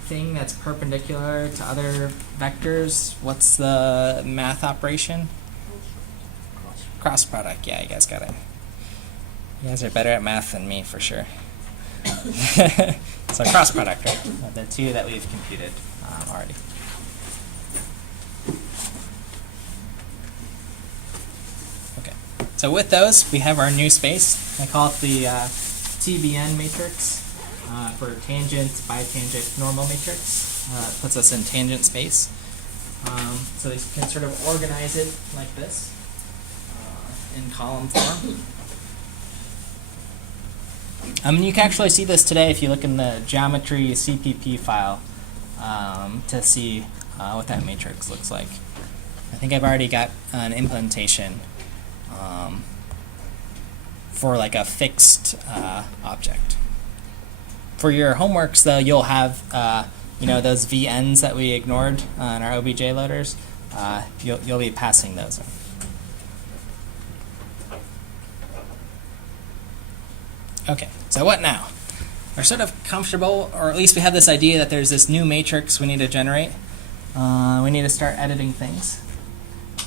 anything that's perpendicular to other vectors, what's the math operation? Cross product. Yeah, you guys got it. You guys are better at math than me for sure. So cross product, right? The two that we've computed already. Okay. So with those, we have our new space. I call it the TBN matrix for tangent, bitangent, normal matrix. Puts us in tangent space. So you can sort of organize it like this in column form. You can actually see this today if you look in the geometry CPP file to see what that matrix looks like. I think I've already got an implementation for like a fixed object. For your homeworks, though, you'll have those VNs that we ignored in our OBJ loaders. You'll be passing those in. Okay, so what now? We're sort of comfortable, or at least we have this idea that there's this new matrix we need to generate. We need to start editing things.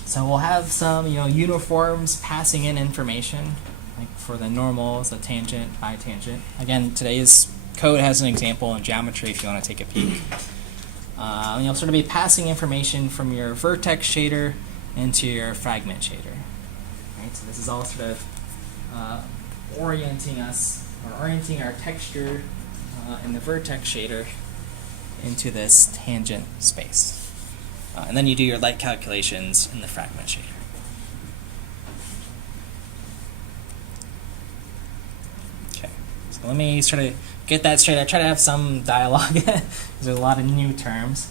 So we'll have some, uniforms passing in information, like for the normals, the tangent, bitangent. Again, today's code has an example in geometry if you want to take a peek. And you'll sort of be passing information from your vertex shader into your fragment shader. Right, so this is all sort of orienting our texture in the vertex shader into this tangent space. And then you do your light calculations in the fragment shader. Okay, so let me sort of get that straight. I try to have some dialogue. There's a lot of new terms.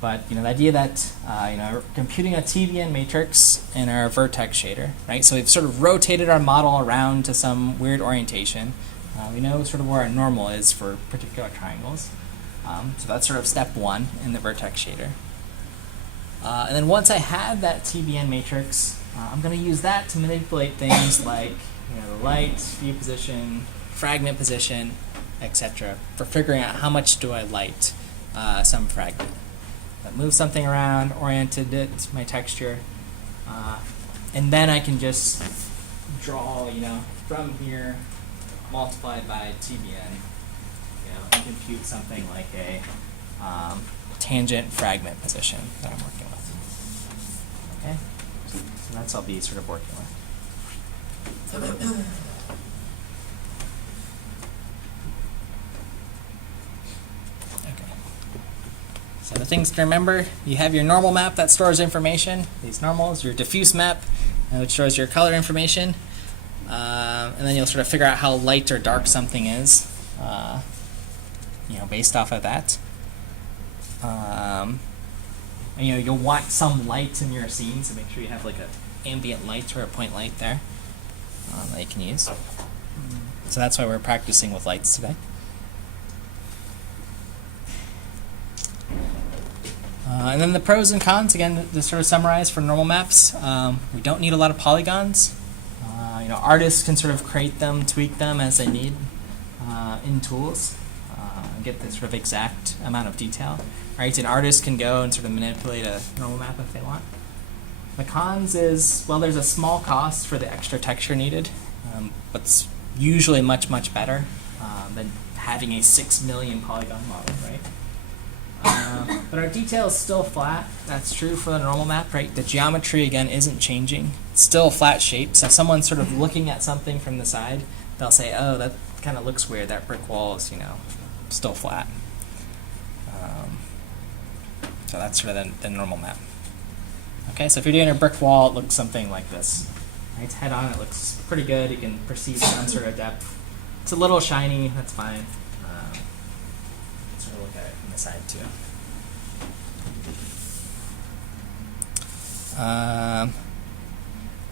But the idea that we're computing a TBN matrix in our vertex shader, right? So we've sort of rotated our model around to some weird orientation. We know sort of where our normal is for particular triangles. So that's sort of step one in the vertex shader. And then once I have that TBN matrix, I'm going to use that to manipulate things like the light, view position, fragment position, etc. for figuring out how much do I light some fragment. Move something around, oriented it to my texture, and then I can just draw, from here, multiplied by TBN, and compute something like a tangent fragment position that I'm working with. Okay, so that's what I'll be sort of working with. So the things to remember, you have your normal map that stores information, these normals, your diffuse map, which stores your color information, and then you'll sort of figure out how light or dark something is, based off of that. And, you'll want some light in your scene, so make sure you have like an ambient light or a point light there that you can use. So that's why we're practicing with lights today. And then the pros and cons, again, to sort of summarize for normal maps, we don't need a lot of polygons. Artists can sort of create them, tweak them as they need in tools, and get the sort of exact amount of detail. Right? An artist can go and sort of manipulate a normal map if they want. The cons is, well, there's a small cost for the extra texture needed, but it's usually much, much better than having a 6 million polygon model, right? But our detail is still flat. That's true for the normal map, right? The geometry, again, isn't changing. It's still a flat shape. So if someone's sort of looking at something from the side, they'll say, oh, that kind of looks weird. That brick wall is, still flat. So that's sort of the normal map. Okay, so if you're doing a brick wall, it looks something like this. Right, head on, it looks pretty good. You can perceive some sort of depth. It's a little shiny. That's fine. Sort of look at it from the side too.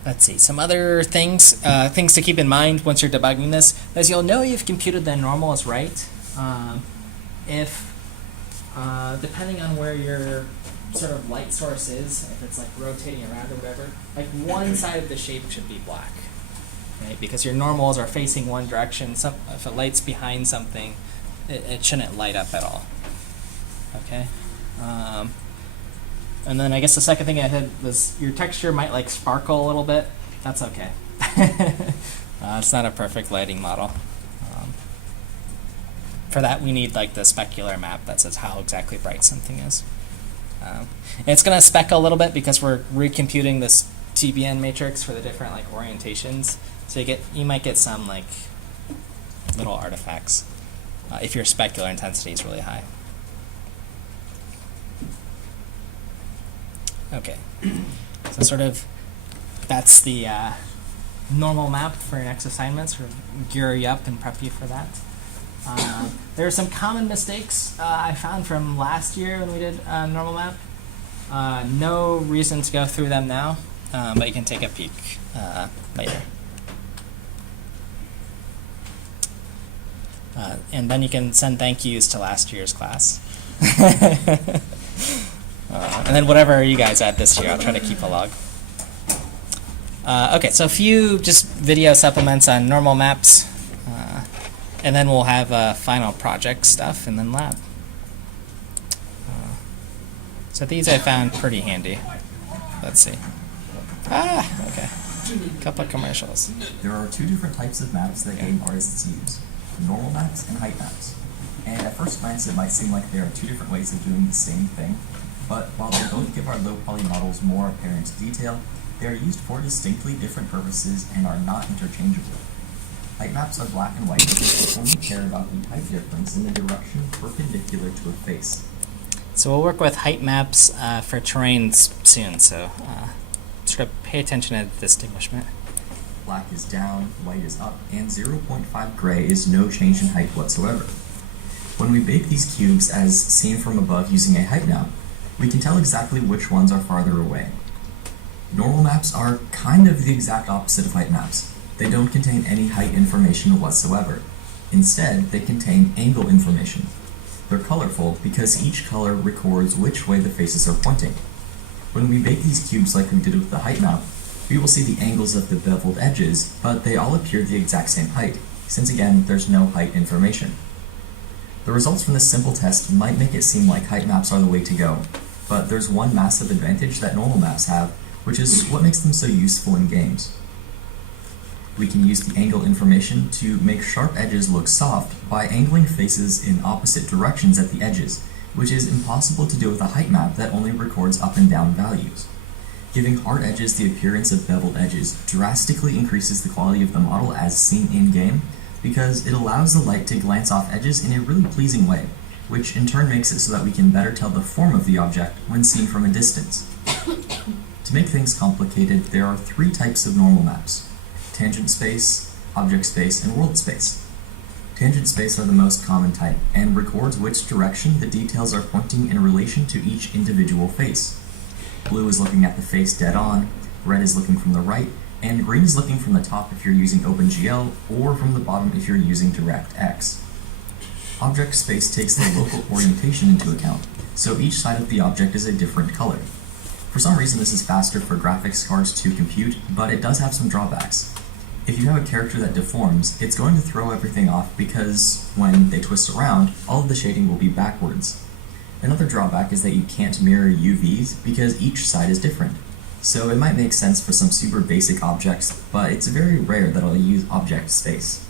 Let's see, some other things to keep in mind once you're debugging this, is you'll know you've computed the normal is right if, depending on where your sort of light source is, if it's like rotating around or whatever, like one side of the shape should be black, right? Because your normals are facing one direction. If it light's behind something, it shouldn't light up at all. Okay. And then I guess the second thing I had was your texture might like sparkle a little bit. That's okay. It's not a perfect lighting model. For that, we need like the specular map that says how exactly bright something is. And it's going to speckle a little bit because we're recomputing this TBN matrix for the different like orientations. So you might get some like little artifacts if your specular intensity is really high. Okay, so sort of that's the normal map for your next assignments. We'll gear you up and prep you for that. There are some common mistakes I found from last year when we did normal map. No reason to go through them now, but you can take a peek later. And then you can send thank yous to last year's class. And then whatever you guys add this year, I'll try to keep a log. Okay, so a few just video supplements on normal maps. And then we'll have final project stuff and then lab. So these I found pretty handy. Let's see. Okay. Couple of commercials. There are two different types of maps that game artists use: normal maps and height maps. And at first glance it might seem like there are two different ways of doing the same thing, but while they both give our low poly models more apparent detail, they are used for distinctly different purposes and are not interchangeable. Height maps are black and white because they only care about the height difference in the direction perpendicular to a face. So we'll work with height maps for terrains soon, so sort of pay attention to the distinguishment. Black is down, white is up, and 0.5 gray is no change in height whatsoever. When we bake these cubes as seen from above using a height map, we can tell exactly which ones are farther away. Normal maps are kind of the exact opposite of height maps. They don't contain any height information whatsoever. Instead, they contain angle information. They're colorful because each color records which way the faces are pointing. When we bake these cubes like we did with the height map, we will see the angles of the beveled edges, but they all appear the exact same height, since again, there's no height information. The results from this simple test might make it seem like height maps are the way to go, but there's one massive advantage that normal maps have, which is what makes them so useful in games. We can use the angle information to make sharp edges look soft by angling faces in opposite directions at the edges, which is impossible to do with a height map that only records up and down values. Giving hard edges the appearance of beveled edges drastically increases the quality of the model as seen in-game, because it allows the light to glance off edges in a really pleasing way, which in turn makes it so that we can better tell the form of the object when seen from a distance. To make things complicated, there are three types of normal maps: tangent space, object space, and world space. Tangent space are the most common type, and records which direction the details are pointing in relation to each individual face. Blue is looking at the face dead on, red is looking from the right, and green is looking from the top if you're using OpenGL, or from the bottom if you're using DirectX. Object space takes the local orientation into account, so each side of the object is a different color. For some reason this is faster for graphics cards to compute, but it does have some drawbacks. If you have a character that deforms, it's going to throw everything off because when they twist around, all of the shading will be backwards. Another drawback is that you can't mirror UVs because each side is different. So it might make sense for some super basic objects, but it's very rare that I'll use object space.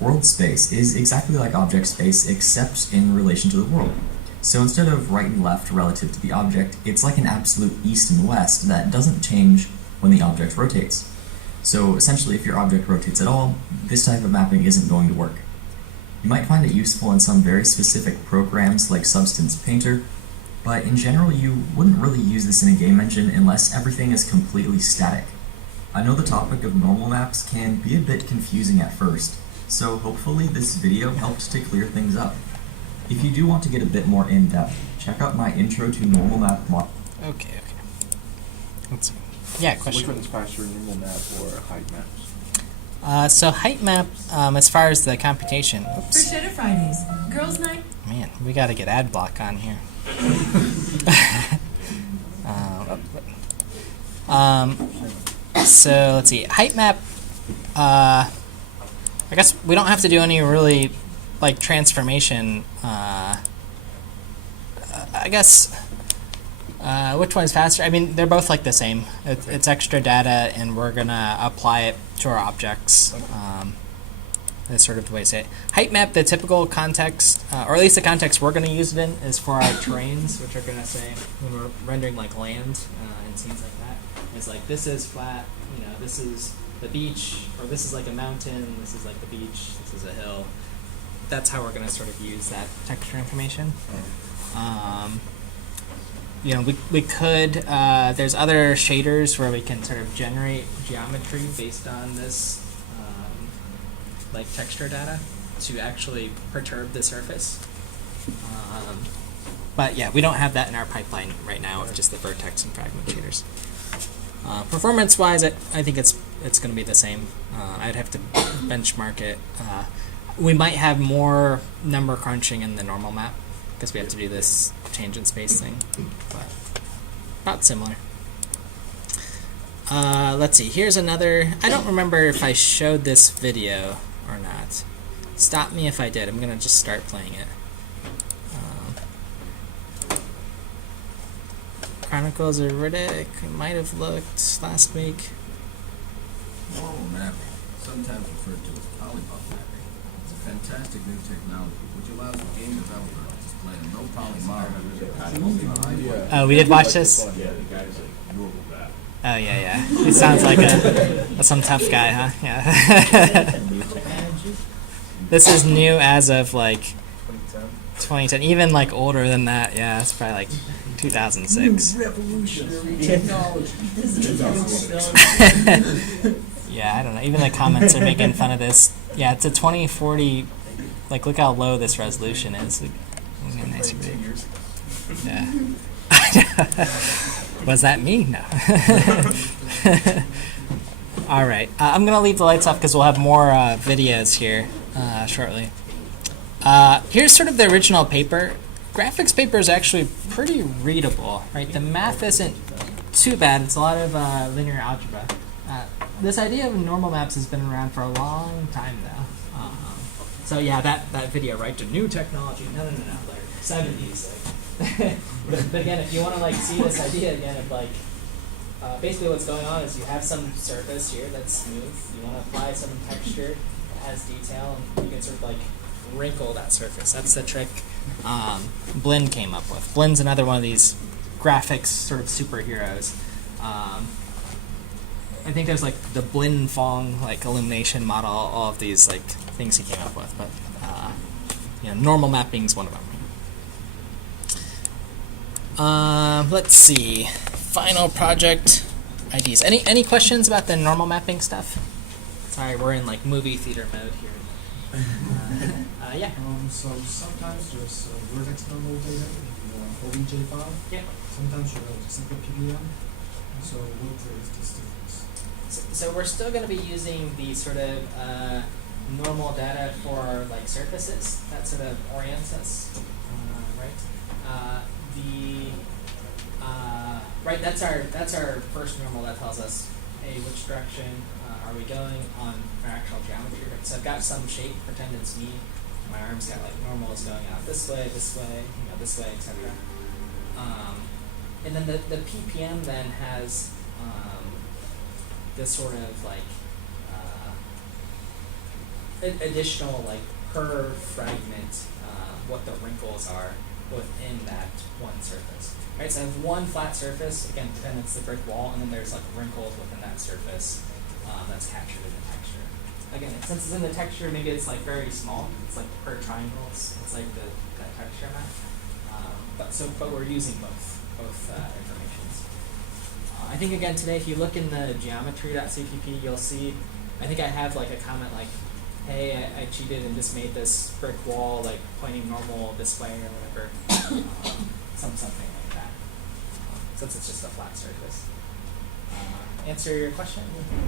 World space is exactly like object space except in relation to the world. So instead of right and left relative to the object, it's like an absolute east and west that doesn't change when the object rotates. So essentially if your object rotates at all, this type of mapping isn't going to work. You might find it useful in some very specific programs like Substance Painter, but in general you wouldn't really use this in a game engine unless everything is completely static. I know the topic of normal maps can be a bit confusing at first, so hopefully this video helped to clear things up. If you do want to get a bit more in-depth, check out my Intro to Normal Map model. Okay. Let's see. Yeah, question. Which one's faster, normal map or height maps? So height map, as far as the computation. Oops. Fresh Fridays, girls' night. Man, we got to get ad block on here. So let's see. Height map. I guess we don't have to do any really like transformation I guess which one's faster? I mean, they're both like the same. It's extra data, and we're gonna apply it to our objects. That's sort of the way to say it. Height map, the typical context, or at least the context we're gonna use it in, is for our terrains, which are gonna say when we're rendering like land and scenes like that. It's like this is flat. You know, this is the beach, or this is like a mountain. This is like the beach. This is a hill. That's how we're gonna sort of use that texture information. You know, we could, there's other shaders where we can sort of generate geometry based on this, like texture data to actually perturb the surface. But yeah, we don't have that in our pipeline right now with just the vertex and fragment shaders. Performance-wise, I think it's going to be the same. I'd have to benchmark it. We might have more number crunching in the normal map because we have to do this change in space thing, but about similar. Let's see, here's another, I don't remember if I showed this video or not. Stop me if I did, I'm gonna just start playing it. Chronicles of Riddick, might have looked last week. Normal mapping, sometimes referred to as polygon mapping, is a fantastic new technology which allows a game developer to display a no-poly model. We did watch this? Yeah, the guy's like, Google that. Oh yeah. He sounds like some tough guy, huh? Yeah. This is new as of like 2010, even like older than that. Yeah, it's probably like 2006. Revolutionary technology. Yeah, I don't know. Even the comments are making fun of this. Yeah, it's a 2040. Like, look how low this resolution is. Look, nice big. Yeah. Was that me? No. All right. I'm gonna leave the lights off because we'll have more videos here shortly. Here's sort of the original paper. Graphics paper is actually pretty readable, right? The math isn't too bad. It's a lot of linear algebra. This idea of normal maps has been around for a long time now. So yeah, that video, right? The new technology. No, like 70s. Like. but again, if you want to like see this idea again, of like basically what's going on is you have some surface here that's smooth. You want to apply some texture that has detail, and you can sort of like wrinkle that surface. That's the trick Blinn came up with. Blinn's another one of these graphics sort of superheroes. I think there's like the Blinn Fong like illumination model, all of these like things he came up with, but you know, normal mapping is one of them. Let's see, final project IDs. Any questions about the normal mapping stuff? Sorry, we're in like movie theater mode here. Yeah. So sometimes there's vertex normal data in the OBJ file. Yeah. Sometimes you have simple PPM. So what is this difference? So we're still going to be using the sort of normal data for like surfaces that sort of orients us, right? Right. That's our first normal that tells us, hey, which direction are we going on our actual geometry? Right? So I've got some shape, pretend it's me. My arm's got like normal is going out this way, this way, etc. And then the PPM then has this sort of like additional like per fragment what the wrinkles are within that one surface. Right, so I have one flat surface, again, pretend it's the brick wall, and then there's like wrinkles within that surface that's captured in the texture. Again, since it's in the texture, maybe it's like very small. It's like per triangle. It's like that texture map. But we're using both informations. I think again today, if you look in the geometry.cpp, you'll see. I think I have like a comment like, "Hey, I cheated and just made this brick wall like pointing normal this way or whatever." Something like that. Since it's just a flat surface. Answer your question?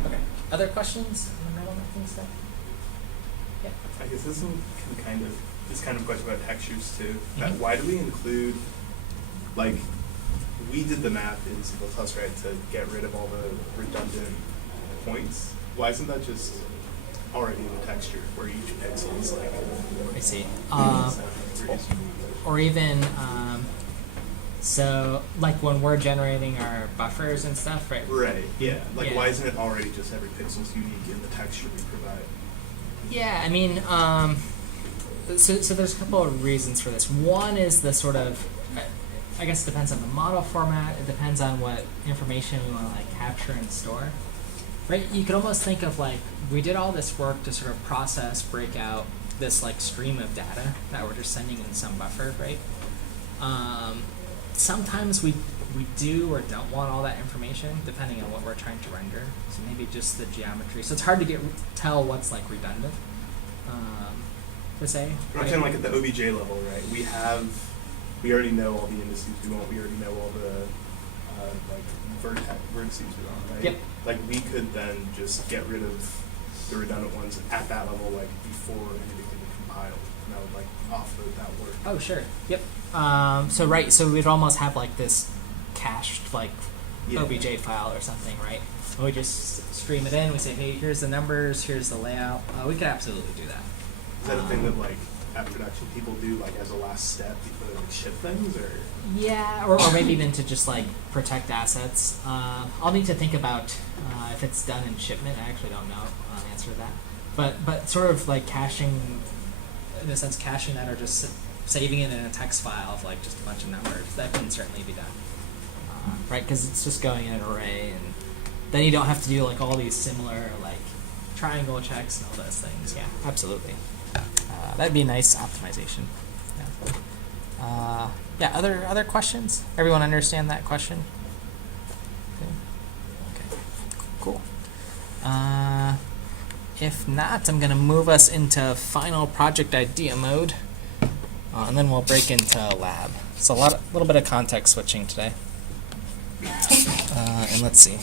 Okay. Other questions on the normal mapping stuff? Yeah. I guess this one kind of a question about textures too. Why do we include, like, we did the math in Simple Plus, right, to get rid of all the redundant points. Why isn't that just already in the texture where each pixel is like? I see. Or even So, like when we're generating our buffers and stuff, right? Right, yeah. Like, Yeah. why isn't it already just every pixel's unique in the texture we provide? Yeah, I mean, so there's a couple of reasons for this. One is the sort of, I guess it depends on the model format. It depends on what information we want to like capture and store. Right? You could almost think of like, we did all this work to sort of process, break out this like stream of data that we're just sending in some buffer, right? Sometimes we do or don't want all that information depending on what we're trying to render. So maybe just the geometry. So it's hard to tell what's like redundant, per se. I'm kind of like at the OBJ level, right? We already know all the indices we want. We already know all the vertices we want, right? Yep. Like we could then just get rid of the redundant ones at that level, like before anything is compiled, and that would like offload that work. Oh, sure. Yep. So we'd almost have like this cached like Yeah. OBJ file or something, right? And we just stream it in. We say, hey, here's the numbers, here's the layout. We could absolutely do that. Is that a thing that like at production people do like as a last step before they like ship things, or? Yeah, or maybe even to just like protect assets. I'll need to think about if it's done in shipment. I actually don't know the answer to that. But sort of like caching, in a sense, caching that or just saving it in a text file of like just a bunch of numbers. That can certainly be done, right? Because it's just going in an array, and then you don't have to do like all these similar like triangle checks and all those things. Yeah, absolutely. That'd be a nice optimization. Yeah. Other questions? Everyone understand that question? Okay. Cool. If not, I'm going to move us into final project idea mode, and then we'll break into lab. So a little bit of context switching today. And let's see.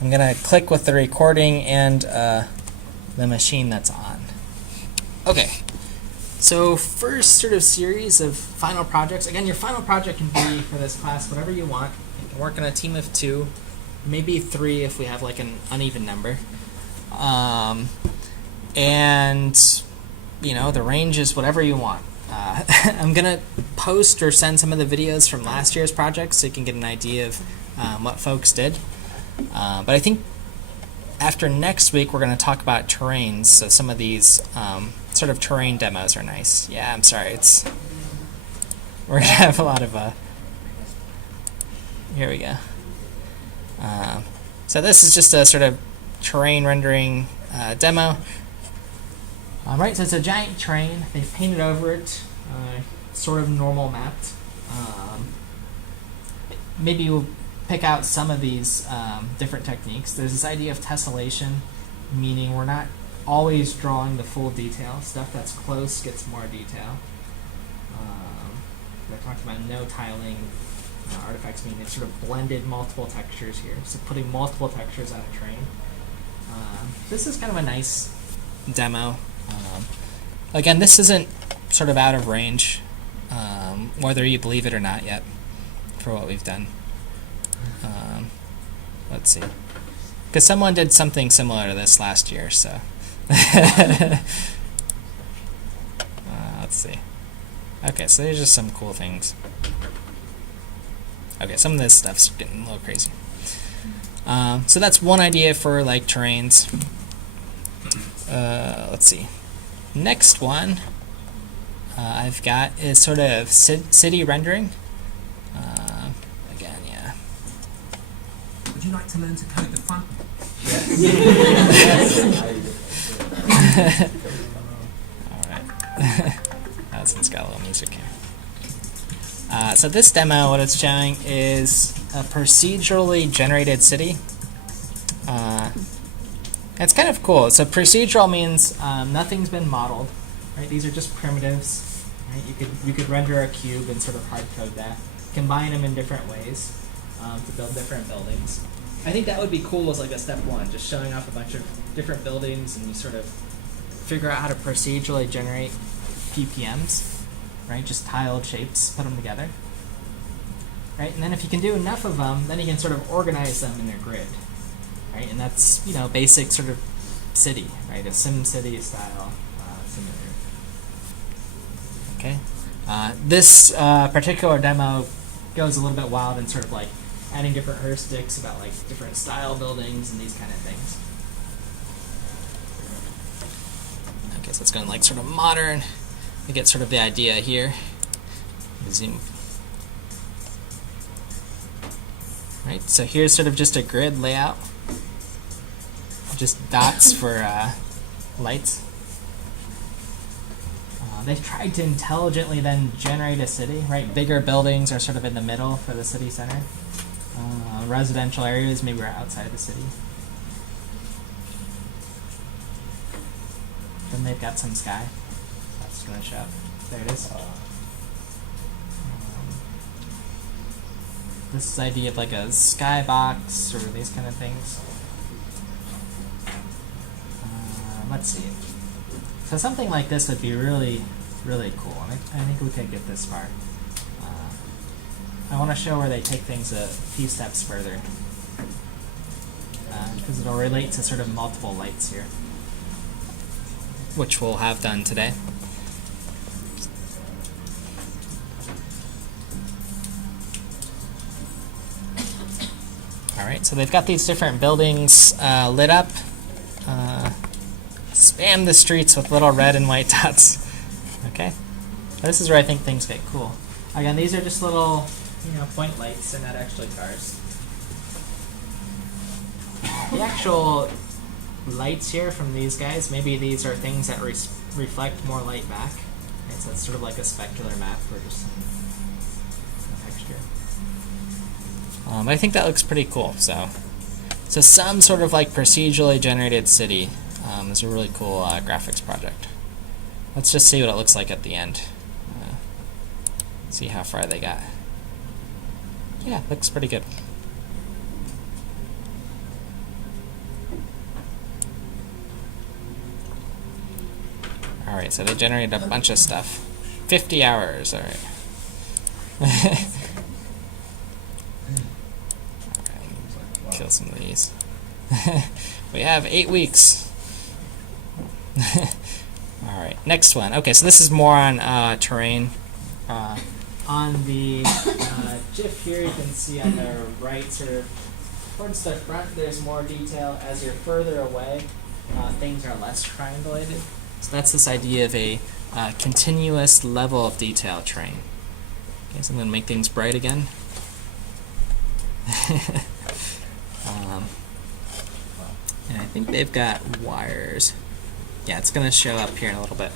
I'm going to click with the recording and the machine that's on. Okay. So first sort of series of final projects. Again, your final project can be for this class whatever you want. You can work in a team of 2, maybe 3 if we have like an uneven number. And you know, the range is whatever you want. I'm gonna post or send some of the videos from last year's projects so you can get an idea of what folks did. But I think after next week we're going to talk about terrains. So some of these sort of terrain demos are nice. Yeah, I'm sorry. We're going to have a lot of here we go. So this is just a sort of terrain rendering demo. Right, so it's a giant terrain. They've painted over it, sort of normal mapped. Maybe you'll pick out some of these different techniques. There's this idea of tessellation, meaning we're not always drawing the full detail. Stuff that's close gets more detail. I talked about no tiling artifacts, meaning it's sort of blended multiple textures here. So putting multiple textures on a terrain. This is kind of a nice demo. Again, this isn't sort of out of range, whether you believe it or not yet, for what we've done. Let's see. Because someone did something similar to this last year, so. Let's see. Okay, so there's just some cool things. Okay, some of this stuff's getting a little crazy. So that's one idea for like terrains. Let's see. Next one I've got is sort of city rendering. Again, yeah. Would you like to learn to code the front? Alright. It's got a little music here. So this demo, what it's showing is a procedurally generated city. It's kind of cool. So procedural means nothing's been modeled. Right? These are just primitives. Right? You could render a cube and sort of hard code that, combine them in different ways to build different buildings. I think that would be cool as like a step 1, just showing off a bunch of different buildings, and you sort of figure out how to procedurally generate PPMs, right? Just tiled shapes, put them together, right? And then if you can do enough of them, then you can sort of organize them in a grid, right? And that's, you know, basic sort of city, right? A SimCity style simulator. Okay. This particular demo goes a little bit wild and sort of like adding different heuristics about like different style buildings and these kind of things. Okay, so it's going like sort of modern. You get sort of the idea here. Zoom. Right, so here's sort of just a grid layout. Just dots for lights. They've tried to intelligently then generate a city, right? Bigger buildings are sort of in the middle for the city center. Residential areas maybe are outside the city. Then they've got some sky. That's going to show up. There it is. This idea of like a skybox or these kind of things. Let's see. So something like this would be really, really cool. And I think we could get this far. I want to show where they take things a few steps further. Because it'll relate to sort of multiple lights here, which we'll have done today. Alright, so they've got these different buildings lit up. Spam the streets with little red and white dots. Okay, this is where I think things get cool. Again, these are just little, point lights. They're not actually cars. The actual lights here from these guys, maybe these are things that reflect more light back. Right, so it's sort of like a specular map for just some texture. I think that looks pretty cool. So some sort of like procedurally generated city. Is a really cool graphics project. Let's just see what it looks like at the end. See how far they got. Yeah, looks pretty good. Alright, so they generated a bunch of stuff. 50 hours, alright. Kill some of these. We have 8 weeks. Alright, next one. Okay, so this is more on terrain. On the GIF here, you can see on the right, sort of towards the front, there's more detail. As you're further away, things are less triangulated. So that's this idea of a continuous level of detail terrain. Okay, so I'm going to make things bright again. And I think they've got wires. Yeah, it's going to show up here in a little bit.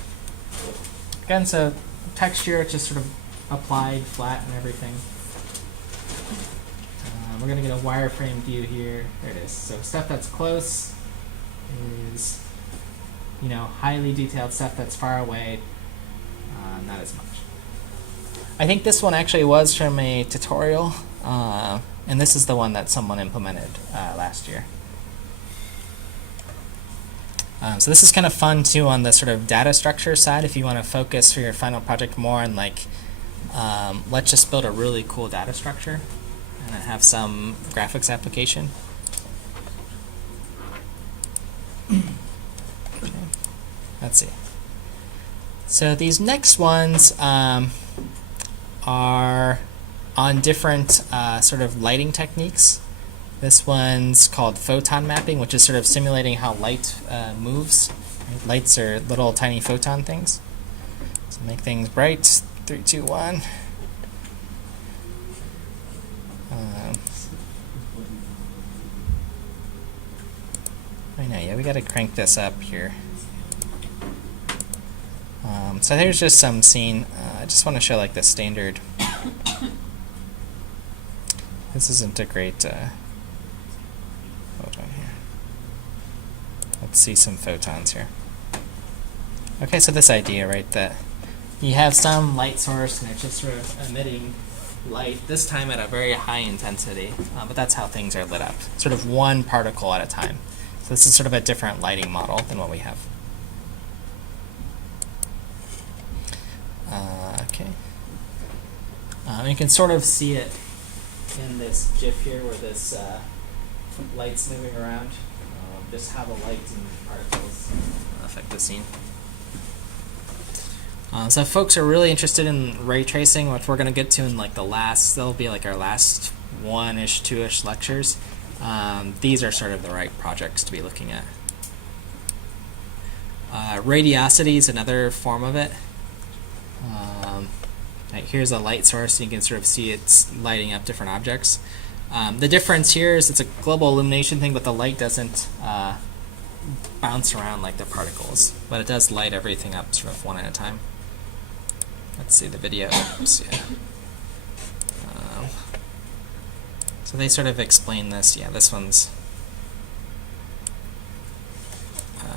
Again, so texture just sort of applied flat and everything. We're going to get a wireframe view here. There it is. So stuff that's close is, highly detailed. Stuff that's far away, not as much. I think this one actually was from a tutorial, and this is the one that someone implemented last year. So this is kind of fun too on the sort of data structure side if you want to focus for your final project more on like, let's just build a really cool data structure and have some graphics application. Okay. Let's see. So these next ones are on different sort of lighting techniques. This one's called photon mapping, which is sort of simulating how light moves. Right? Lights are little tiny photon things. So make things bright. 3, 2, 1. I know, yeah, we got to crank this up here. So here's just some scene. I just want to show like the standard. This isn't a great. Hold on here. Let's see some photons here. Okay, so this idea, right, that you have some light source and it's just sort of emitting light, this time at a very high intensity, but that's how things are lit up, sort of one particle at a time. So this is sort of a different lighting model than what we have. Okay. You can sort of see it in this GIF here where this light's moving around. Just how the light and particles affect the scene. So if folks are really interested in ray tracing, which we're going to get to in like that'll be like our last 1-ish, 2-ish lectures. These are sort of the right projects to be looking at. Radiosity is another form of it. Right, here's a light source, and you can sort of see it's lighting up different objects. The difference here is it's a global illumination thing, but the light doesn't bounce around like the particles, but it does light everything up sort of one at a time. Let's see the video. Oops, yeah. So they sort of explain this. Yeah, this one's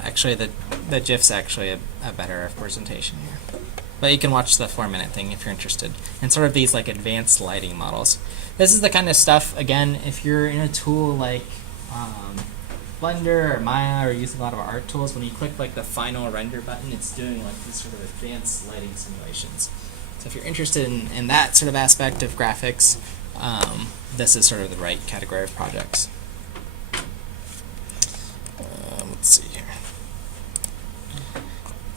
actually the GIF's actually a better representation here. But you can watch the 4-minute thing if you're interested. And sort of these like advanced lighting models. This is the kind of stuff, again, if you're in a tool like Blender or Maya or using a lot of art tools, when you click like the final render button, it's doing like these sort of advanced lighting simulations. So if you're interested in that sort of aspect of graphics, this is sort of the right category of projects. Let's see here.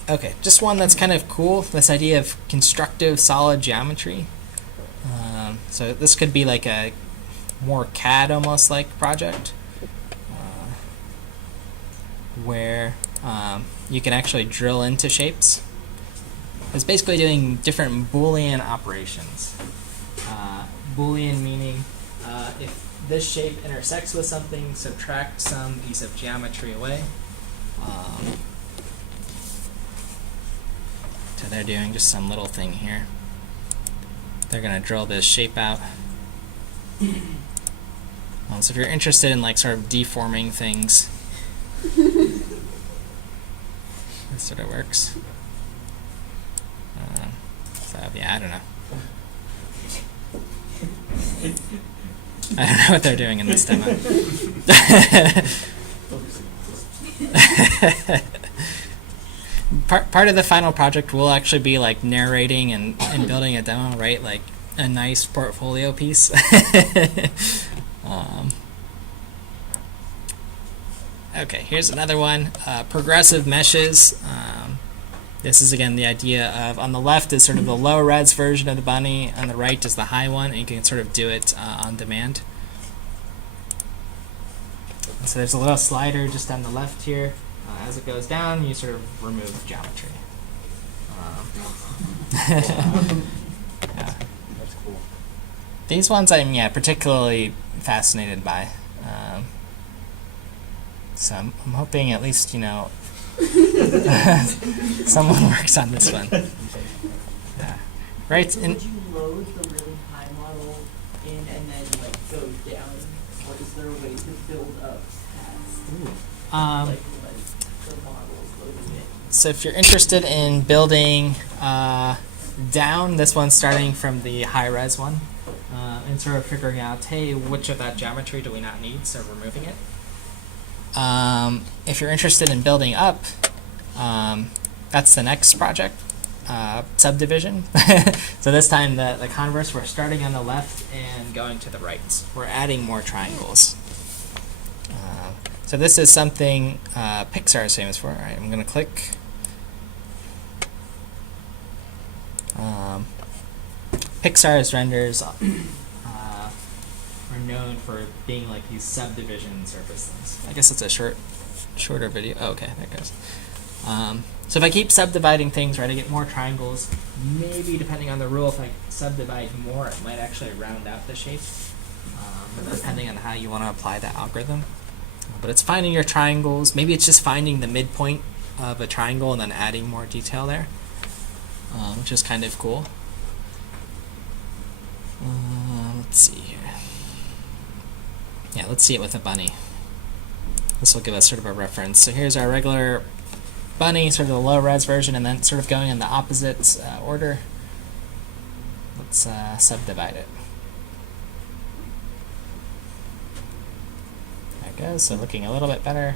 Okay, just one that's kind of cool, this idea of constructive solid geometry. So this could be like a more CAD almost like project, where you can actually drill into shapes. It's basically doing different Boolean operations. Boolean meaning if this shape intersects with something, subtract some piece of geometry away. So they're doing just some little thing here. They're going to drill this shape out. So if you're interested in like sort of deforming things, this sort of works. So yeah, I don't know. I don't know what they're doing in this demo. Part of the final project will actually be like narrating and building a demo, right? Like a nice portfolio piece. Okay, here's another one. Progressive meshes. This is again the idea of on the left is sort of the low res version of the bunny, on the right is the high one, and you can sort of do it on demand. And so there's a little slider just on the left here. As it goes down, you sort of remove geometry. Yeah. That's cool. These ones I'm particularly fascinated by. So I'm hoping at least someone works on this one. Yeah. Right. So would you load the really high model in and then like go down, or is there a way to build up past the models loading it? So if you're interested in building down, this one's starting from the high-res one, and sort of figuring out, hey, which of that geometry do we not need, so removing it. If you're interested in building up, that's the next project, subdivision. So this time the converse, we're starting on the left and going to the right. We're adding more triangles. So this is something Pixar is famous for. All right, I'm going to click. Pixar's renders are known for being like these subdivision surface things. I guess it's a shorter video. Oh, okay, there it goes. So if I keep subdividing things, right, I get more triangles. Maybe depending on the rule, if I subdivide more, it might actually round out the shape, depending on how you want to apply that algorithm. But it's finding your triangles. Maybe it's just finding the midpoint of a triangle and then adding more detail there, which is kind of cool. Let's see here. Yeah, let's see it with a bunny. This will give us sort of a reference. So here's our regular bunny, sort of the low-res version, and then sort of going in the opposite order. Let's subdivide it. There it goes, so looking a little bit better.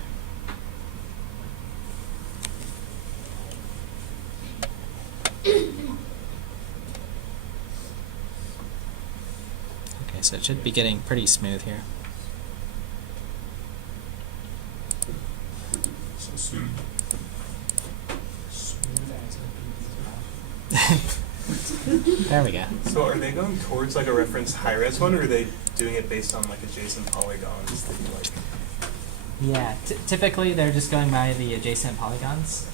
Okay, so it should be getting pretty smooth here. So smooth. Smooth as a There we go. So are they going towards like a reference high-res one, or are they doing it based on like adjacent polygons that you like? Yeah, typically they're just going by the adjacent polygons.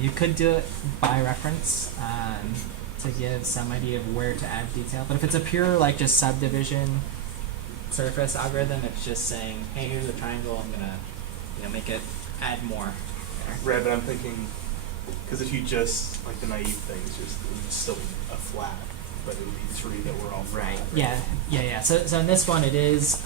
You could do it by reference to give some idea of where to add detail. But if it's a pure like just subdivision surface algorithm, it's just saying, hey, here's a triangle. I'm gonna, make it add more there. Right, but I'm thinking, because if you just like the naive thing is just it would still be a flat, but it would be three that were all flat. Right. Yeah. So in this one, it is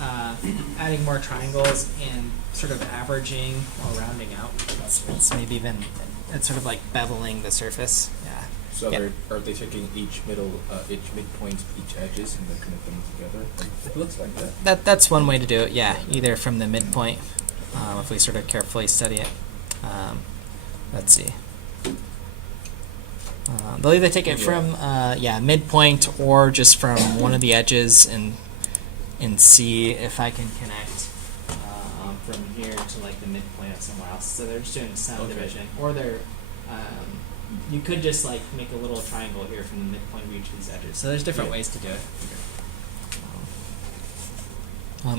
adding more triangles and sort of averaging or rounding out. It's maybe even it's sort of like beveling the surface. Yeah. So Yeah. are they taking each midpoint, each edges, and then connect them together? It looks like that. That's one way to do it. Yeah, either from the midpoint, if we sort of carefully study it. Let's see. They'll either take it from midpoint or just from one of the edges and see if I can connect from here to like the midpoint of somewhere else. So they're just doing sound division, or they're you could just like make a little triangle here from the midpoint of each of these edges. So there's different ways to do it.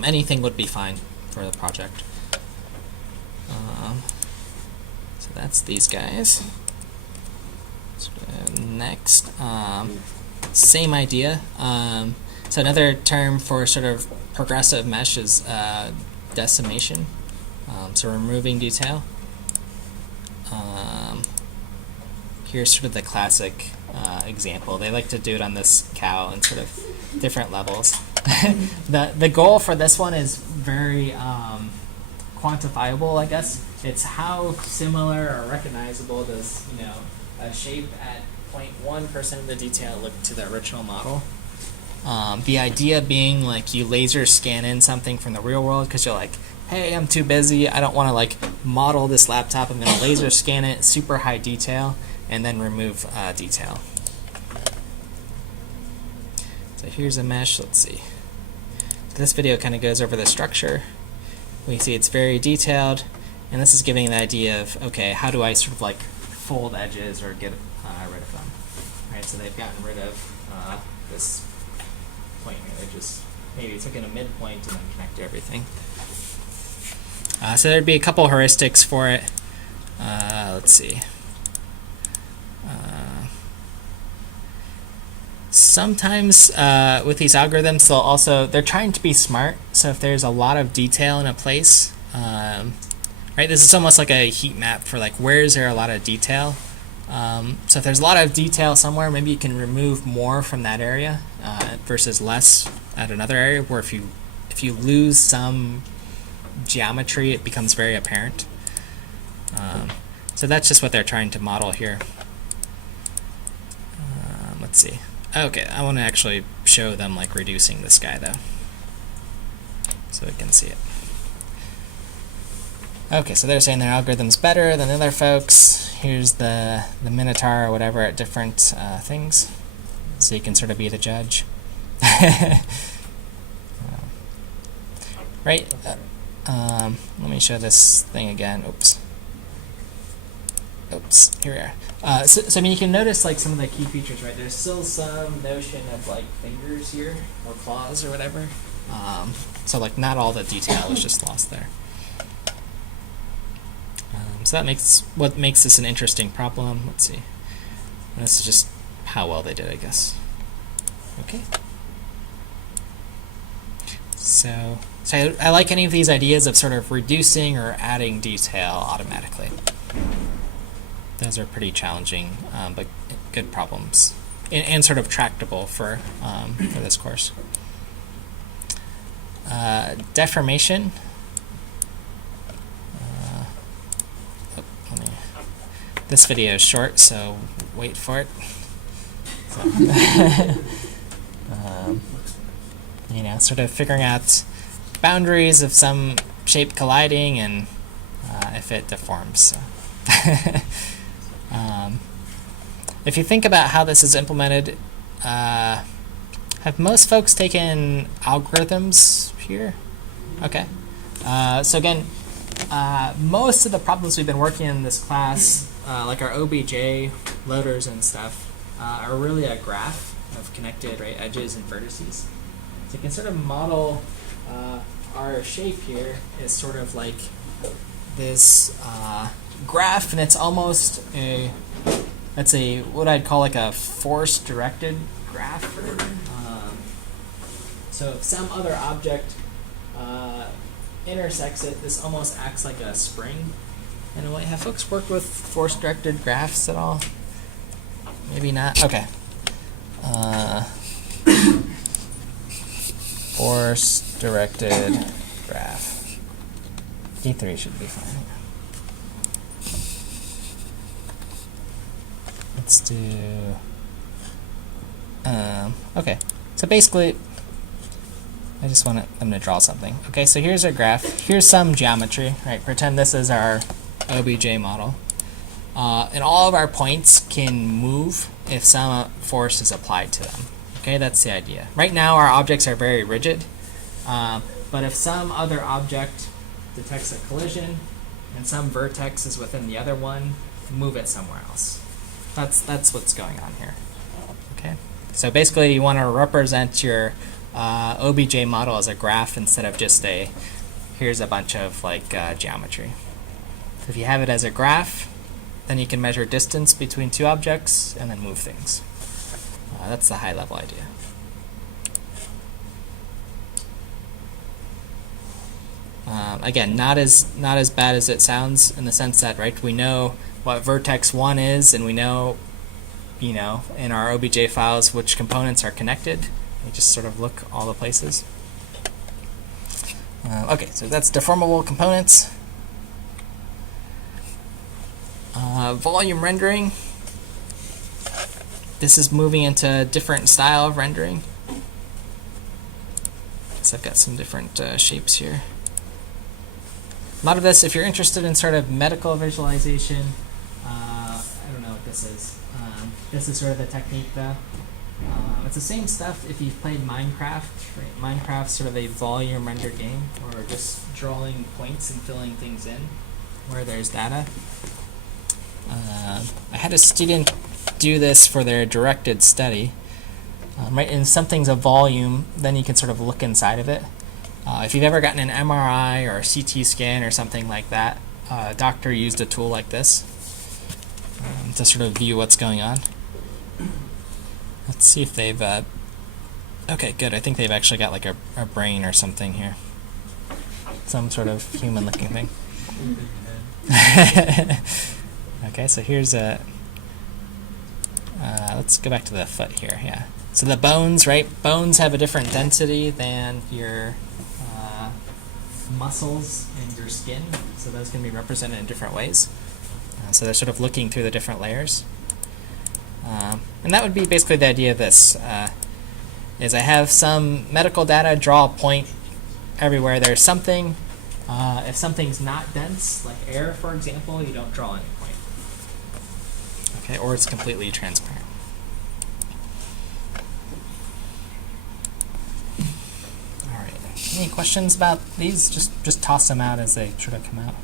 Anything would be fine for the project. So that's these guys. So next, same idea. So another term for sort of progressive mesh is decimation. So removing detail. Here's sort of the classic example. They like to do it on this cow in sort of different levels. The goal for this one is very quantifiable, I guess. It's how similar or recognizable does a shape at 0.1% of the detail look to the original model. The idea being like you laser scan in something from the real world because you're like, hey, I'm too busy. I don't want to like model this laptop. I'm going to laser scan it, super high detail, and then remove detail. So here's a mesh. Let's see. So this video kind of goes over the structure. We see it's very detailed, and this is giving the idea of, okay, how do I sort of like fold edges or get rid of them? All right, so they've gotten rid of this point here. They just maybe took in a midpoint and then connected everything. So there'd be a couple heuristics for it. Let's see. Sometimes with these algorithms, they're trying to be smart. So if there's a lot of detail in a place, right, this is almost like a heat map for like where is there a lot of detail. So if there's a lot of detail somewhere, maybe you can remove more from that area versus less at another area. Where if you lose some geometry, it becomes very apparent. So that's just what they're trying to model here. Let's see. Okay, I want to actually show them like reducing this guy though, so we can see it. Okay, so they're saying their algorithm's better than other folks. Here's the Minotaur or whatever at different things, so you can sort of be the judge. Right. Let me show this thing again. Oops. Here we are. So I mean, you can notice like some of the key features, right? There's still some notion of like fingers here or claws or whatever. So like not all the detail is just lost there. So that makes this an interesting problem. Let's see. This is just how well they did, I guess. Okay. So I like any of these ideas of sort of reducing or adding detail automatically. Those are pretty challenging, but good problems, and sort of tractable for this course. Deformation. This video is short, so wait for it. So, sort of figuring out boundaries of some shape colliding and if it deforms. So. If you think about how this is implemented, have most folks taken algorithms here? Okay. So again, most of the problems we've been working in this class, like our OBJ loaders and stuff, are really a graph of connected edges and vertices. So you can sort of model our shape here is sort of like this graph, and it's almost what I'd call like a force-directed graph. So if some other object intersects it, this almost acts like a spring. And have folks worked with force-directed graphs at all? Maybe not. Okay. Force-directed graph. D3 should be fine. Let's do. Okay. So basically, I'm gonna draw something. Okay. So here's our graph. Here's some geometry. Right. Pretend this is our OBJ model. And all of our points can move if some force is applied to them. Okay, that's the idea. Right now our objects are very rigid, but if some other object detects a collision and some vertex is within the other one, move it somewhere else. That's what's going on here. Okay, so basically you want to represent your OBJ model as a graph instead of just here's a bunch of geometry. If you have it as a graph, then you can measure distance between two objects and then move things. That's the high-level idea. Again, not as bad as it sounds in the sense that we know what vertex 1 is, and we know, in our OBJ files which components are connected. We just sort of look all the places. Okay, so that's deformable components. Volume rendering. This is moving into a different style of rendering. So I've got some different shapes here. A lot of this, if you're interested in sort of medical visualization, I don't know what this is. This is sort of the technique though. It's the same stuff if you've played Minecraft. Right? Minecraft's sort of a volume rendered game, or just drawing points and filling things in where there's data. I had a student do this for their directed study. Right, and if something's a volume, then you can sort of look inside of it. If you've ever gotten an MRI or a CT scan or something like that, a doctor used a tool like this to sort of view what's going on. Let's see if they've... okay, good. I think they've actually got like a brain or something here. Some sort of human-looking thing. Okay, so here's a... let's go back to the foot here, yeah. So the bones, right? Bones have a different density than your muscles and your skin, so those can be represented in different ways. So they're sort of looking through the different layers. And that would be basically the idea of this, is I have some medical data, draw a point everywhere there's something. If something's not dense, like air, for example, you don't draw any point. Okay, or it's completely transparent. All right. Any questions about these? Just toss them out as they sort of come out.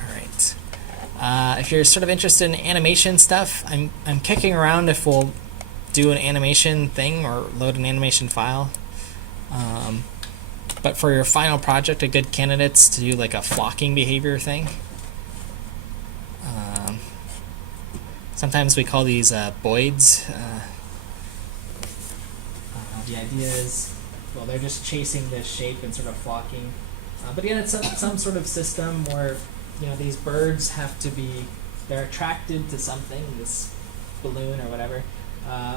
All right. If you're sort of interested in animation stuff, I'm kicking around if we'll do an animation thing or load an animation file. But for your final project, a good candidate's to do like a flocking behavior thing. Sometimes we call these boids. The idea is, well, they're just chasing this shape and sort of flocking. But again, it's some sort of system where, these birds have to be, they're attracted to something, this balloon or whatever,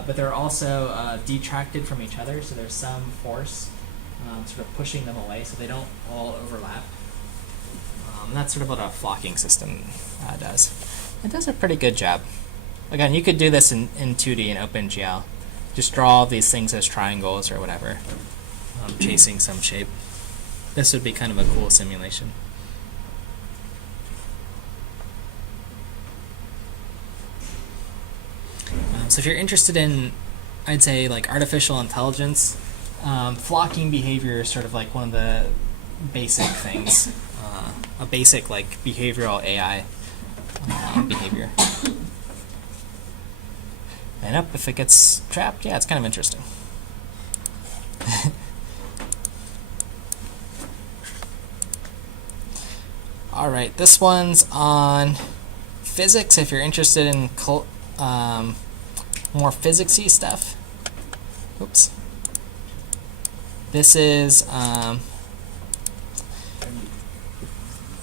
but they're also detracted from each other, so there's some force sort of pushing them away so they don't all overlap. That's sort of what a flocking system does. It does a pretty good job. Again, you could do this in 2D in OpenGL. Just draw these things as triangles or whatever, chasing some shape. This would be kind of a cool simulation. So if you're interested in, I'd say, like artificial intelligence, flocking behavior is sort of like one of the basic things, a basic like behavioral AI behavior. And up, if it gets trapped, yeah, it's kind of interesting. All right, this one's on physics. If you're interested in more physicsy stuff. Oops. This is,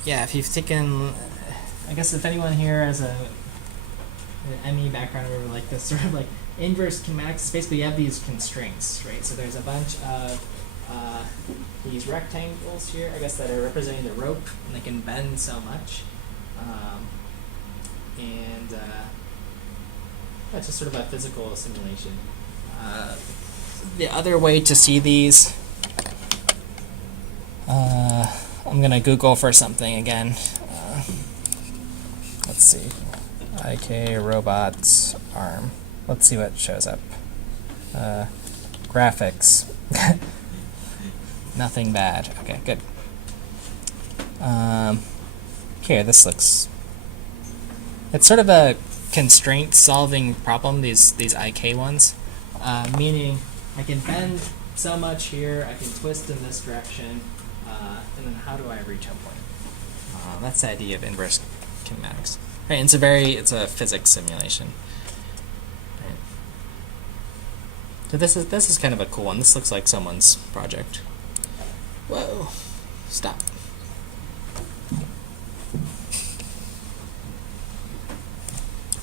yeah, if you've taken, I guess if anyone here has an ME background or like this sort of like inverse kinematics, basically you have these constraints, right? So there's a bunch of these rectangles here, I guess, that are representing the rope, and they can bend so much. That's just sort of a physical simulation. The other way to see these, I'm going to Google for something again. Let's see. IK robots arm. Let's see what shows up. Graphics. Nothing bad. Okay, good. Here, this looks... It's sort of a constraint solving problem, these IK ones. Meaning I can bend so much here, I can twist in this direction, and then how do I reach upward? That's the idea of inverse kinematics. Right, and it's a physics simulation. Right. So this is kind of a cool one. This looks like someone's project. Whoa! Stop.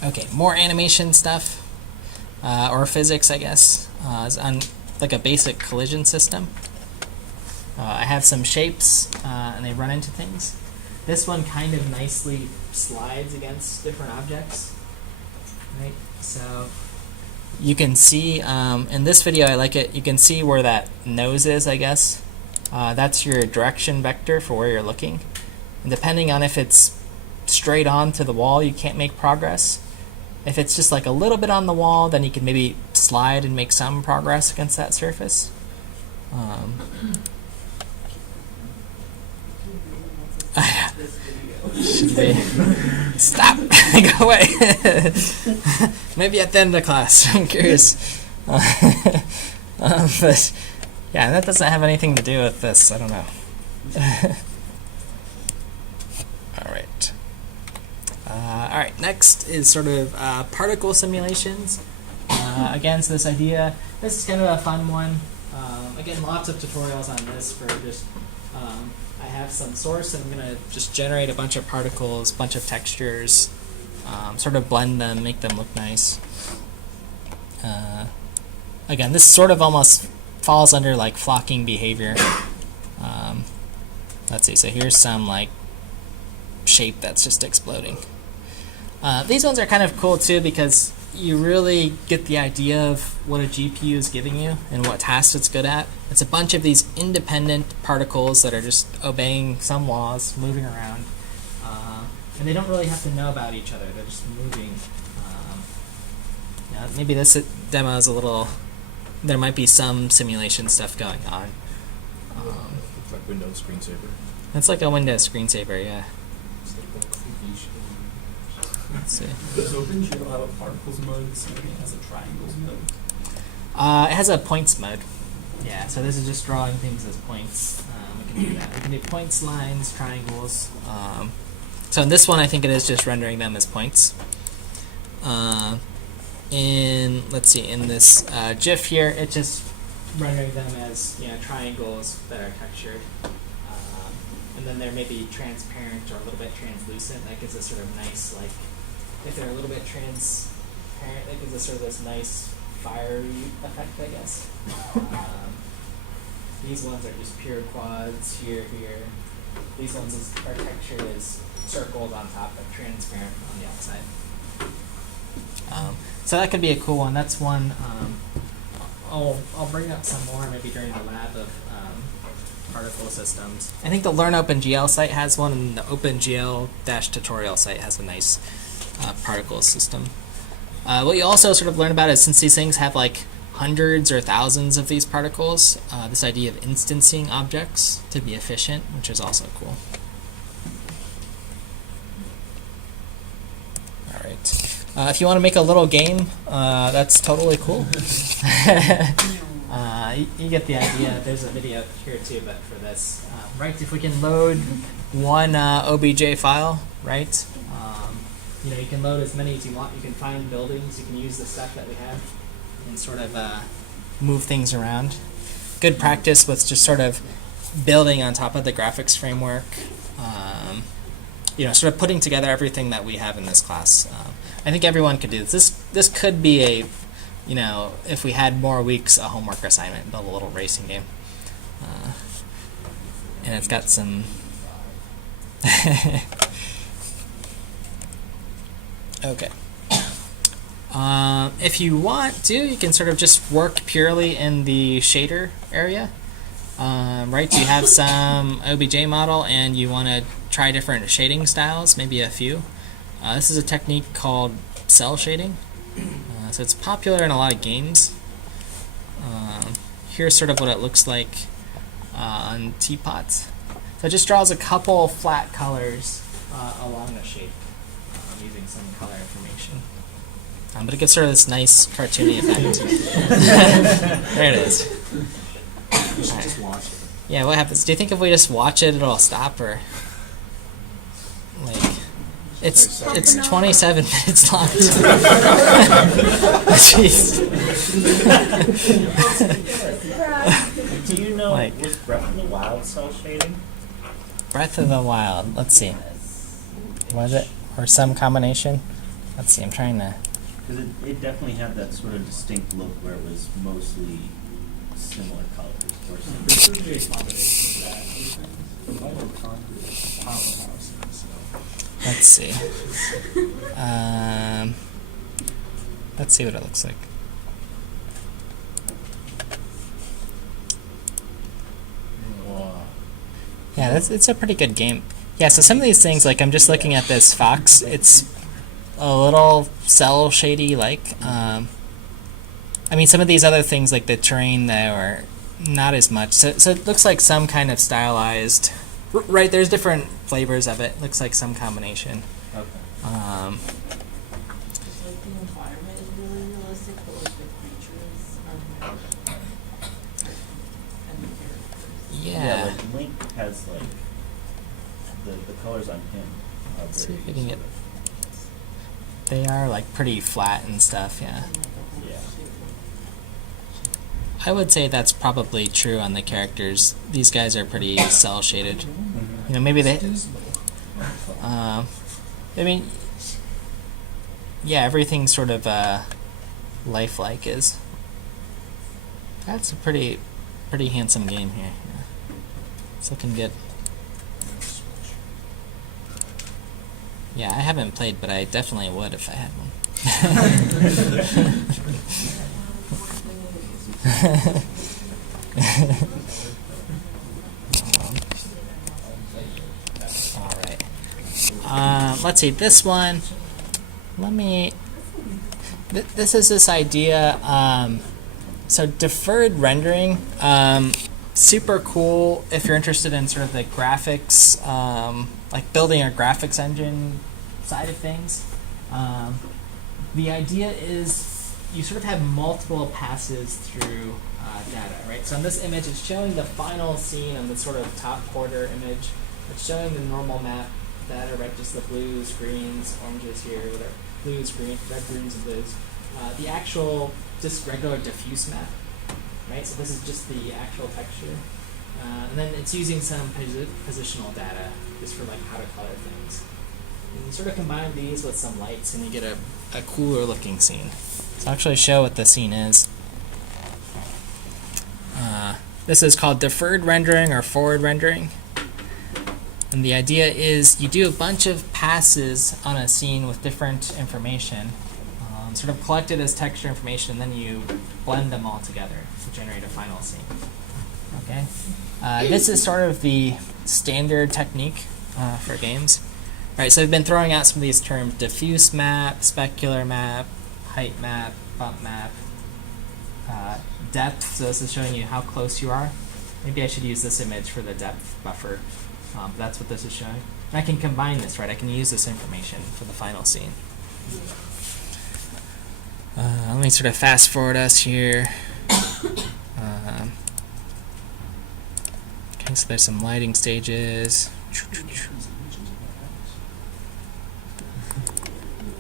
Okay, more animation stuff, or physics, I guess. Is on like a basic collision system. I have some shapes, and they run into things. This one kind of nicely slides against different objects, right? So you can see in this video, I like it. You can see where that nose is, I guess. That's your direction vector for where you're looking. And depending on if it's straight on to the wall, you can't make progress. If it's just like a little bit on the wall, then you can maybe slide and make some progress against that surface. Should be. Stop! Go away! Maybe at the end of the class. I'm curious. But yeah, that doesn't have anything to do with this. I don't know. Alright. Alright, next is sort of particle simulations. Again, so this idea, this is kind of a fun one. Again, lots of tutorials on this for just, I have some source and I'm going to just generate a bunch of particles, bunch of textures, sort of blend them, make them look nice. Again, this sort of almost falls under like flocking behavior. Let's see, so here's some like shape that's just exploding. These ones are kind of cool too because you really get the idea of what a GPU is giving you and what tasks it's good at. It's a bunch of these independent particles that are just obeying some laws, moving around. And they don't really have to know about each other, they're just moving. Yeah, maybe this demo is a little, there might be some simulation stuff going on. It's like Windows screensaver. It's like a Windows screensaver, yeah. Let's see. Does OpenGL have a particles mode the same thing as a triangles mode? It has a points mode. Yeah, so this is just drawing things as points. We can do that. We can do points, lines, triangles. So in this one, I think it is just rendering them as points. Let's see, in this GIF here, it's just rendering them as triangles that are textured. And then they're maybe transparent or a little bit translucent. That gives us sort of nice, like, if they're a little bit transparent, that gives us sort of this nice fiery effect, I guess. These ones are just pure quads here. These ones are textured as circles on top, but transparent on the outside. So that could be a cool one. That's one. I'll bring up some more maybe during the lab of particle systems. I think the Learn OpenGL site has one, and the OpenGL-tutorial site has a nice particle system. What you also sort of learn about is since these things have like hundreds or thousands of these particles, this idea of instancing objects to be efficient, which is also cool. All right. If you want to make a little game, that's totally cool. You get the idea. There's a video here too, but for this, right? If we can load one OBJ file, right? You can load as many as you want. You can find buildings. You can use the stuff that we have and sort of move things around. Good practice with just sort of building on top of the graphics framework. Sort of putting together everything that we have in this class. I think everyone could do this. This could be a, if we had more weeks, a homework assignment, build a little racing game. And it's got some... Okay. If you want to, you can sort of just work purely in the shader area. Right, so you have some OBJ model and you want to try different shading styles, maybe a few. This is a technique called cell shading. So it's popular in a lot of games. Here's sort of what it looks like on teapots. So it just draws a couple flat colors along the shape using some color information. But it gives sort of this nice cartoony effect. There it is. You should just watch it. Yeah, what happens? Do you think if we just watch it, it'll stop, or like it's 27 minutes long? Jeez. Do you know, Like- was Breath of the Wild cell shading? Breath of the Wild. Let's see. Was it or some combination? Let's see. I'm trying to. Because it definitely had that sort of distinct look where it was mostly similar colors. This would be a combination of that. The Vital Concrete is a powerhouse. So. Let's see. Let's see what it looks like. Yeah, it's a pretty good game. Yeah, so some of these things, like I'm just looking at this fox, it's a little cell shady like. I mean, some of these other things like the terrain there are not as much. So it looks like some kind of stylized, right, there's different flavors of it. Looks like some combination. Okay. Like the environment is really realistic, but like the creatures are not. And the characters. Yeah. Like Link has like the colors on him are Let's see very if we can get. sort of- They are like pretty flat and stuff, yeah. Yeah. I would say that's probably true on the characters. These guys are pretty cell shaded. You know, maybe they. I mean, yeah, everything sort of lifelike is. That's a pretty handsome game here. Yeah. It's looking good. Yeah, I haven't played, but I definitely would if I had one. All right. Let's see this one. This is this idea. So deferred rendering. Super cool if you're interested in sort of the graphics, like building a graphics engine side of things. The idea is you sort of have multiple passes through data, right? So in this image, it's showing the final scene on the sort of top quarter image. It's showing the normal map data, right? Just the blues, greens, oranges here, whatever. Blues, green, red, greens, and blues. The actual, just regular diffuse map, right? So this is just the actual texture. And then it's using some positional data just for like how to color things. And you sort of combine these with some lights and you get a cooler looking scene. So I'll actually show what the scene is. This is called deferred rendering or forward rendering. And the idea is you do a bunch of passes on a scene with different information, sort of collected as texture information, and then you blend them all together to generate a final scene. Okay. This is sort of the standard technique for games. All right, so I've been throwing out some of these terms: diffuse map, specular map, height map, bump map, depth. So this is showing you how close you are. Maybe I should use this image for the depth buffer. That's what this is showing. And I can combine this, right? I can use this information for the final scene. Let me sort of fast forward us here. Okay, so there's some lighting stages.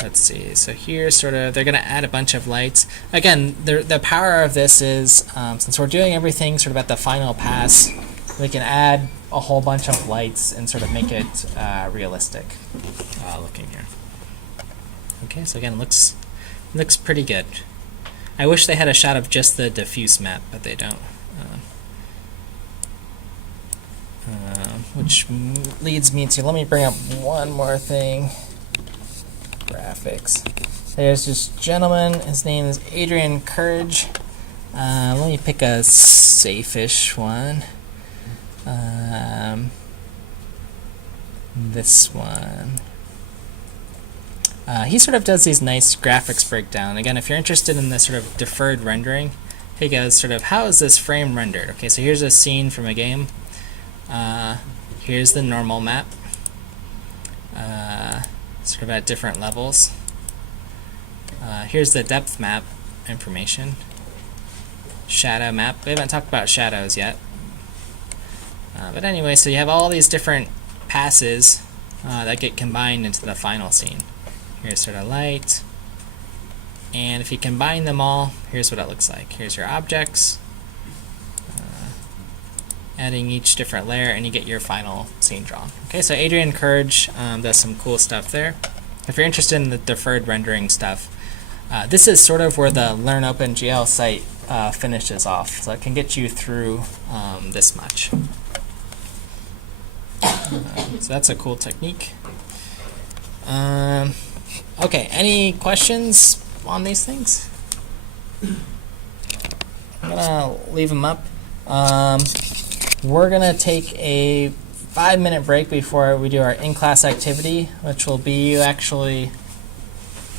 Let's see. So here, sort of, they're going to add a bunch of lights. Again, the power of this is, since we're doing everything sort of at the final pass, we can add a whole bunch of lights and sort of make it realistic looking here. Okay, so again, looks pretty good. I wish they had a shot of just the diffuse map, but they don't. Which leads me to, let me bring up one more thing. Graphics. There's this gentleman, his name is Adrian Courage. Let me pick a safe-ish one. This one. He sort of does these nice graphics breakdown. Again, if you're interested in this sort of deferred rendering, he goes sort of, how is this frame rendered? Okay, so here's a scene from a game. Here's the normal map. Sort of at different levels. Here's the depth map information. Shadow map. We haven't talked about shadows yet. But anyway, so you have all these different passes that get combined into the final scene. Here's sort of light. And if you combine them all, here's what it looks like. Here's your objects. Adding each different layer, and you get your final scene drawn. Okay, so Adrian Courage does some cool stuff there. If you're interested in the deferred rendering stuff, this is sort of where the Learn OpenGL site finishes off, so it can get you through this much. So that's a cool technique. Okay, any questions on these things? I'm gonna leave them up. We're gonna take a 5-minute break before we do our in-class activity, which will be you actually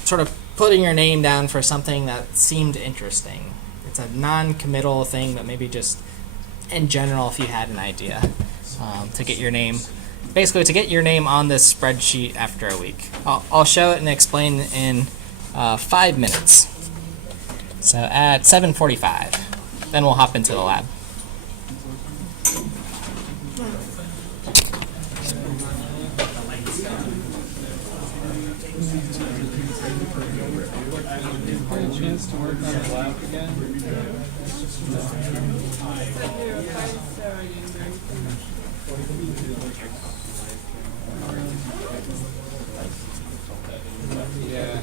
sort of putting your name down for something that seemed interesting. It's a non-committal thing, but maybe just in general if you had an idea to get your name. Basically, to get your name on this spreadsheet after a week. I'll show it and explain in 5 minutes. So at 7:45, then we'll hop into the lab. Chance to work on the lab again? Yeah.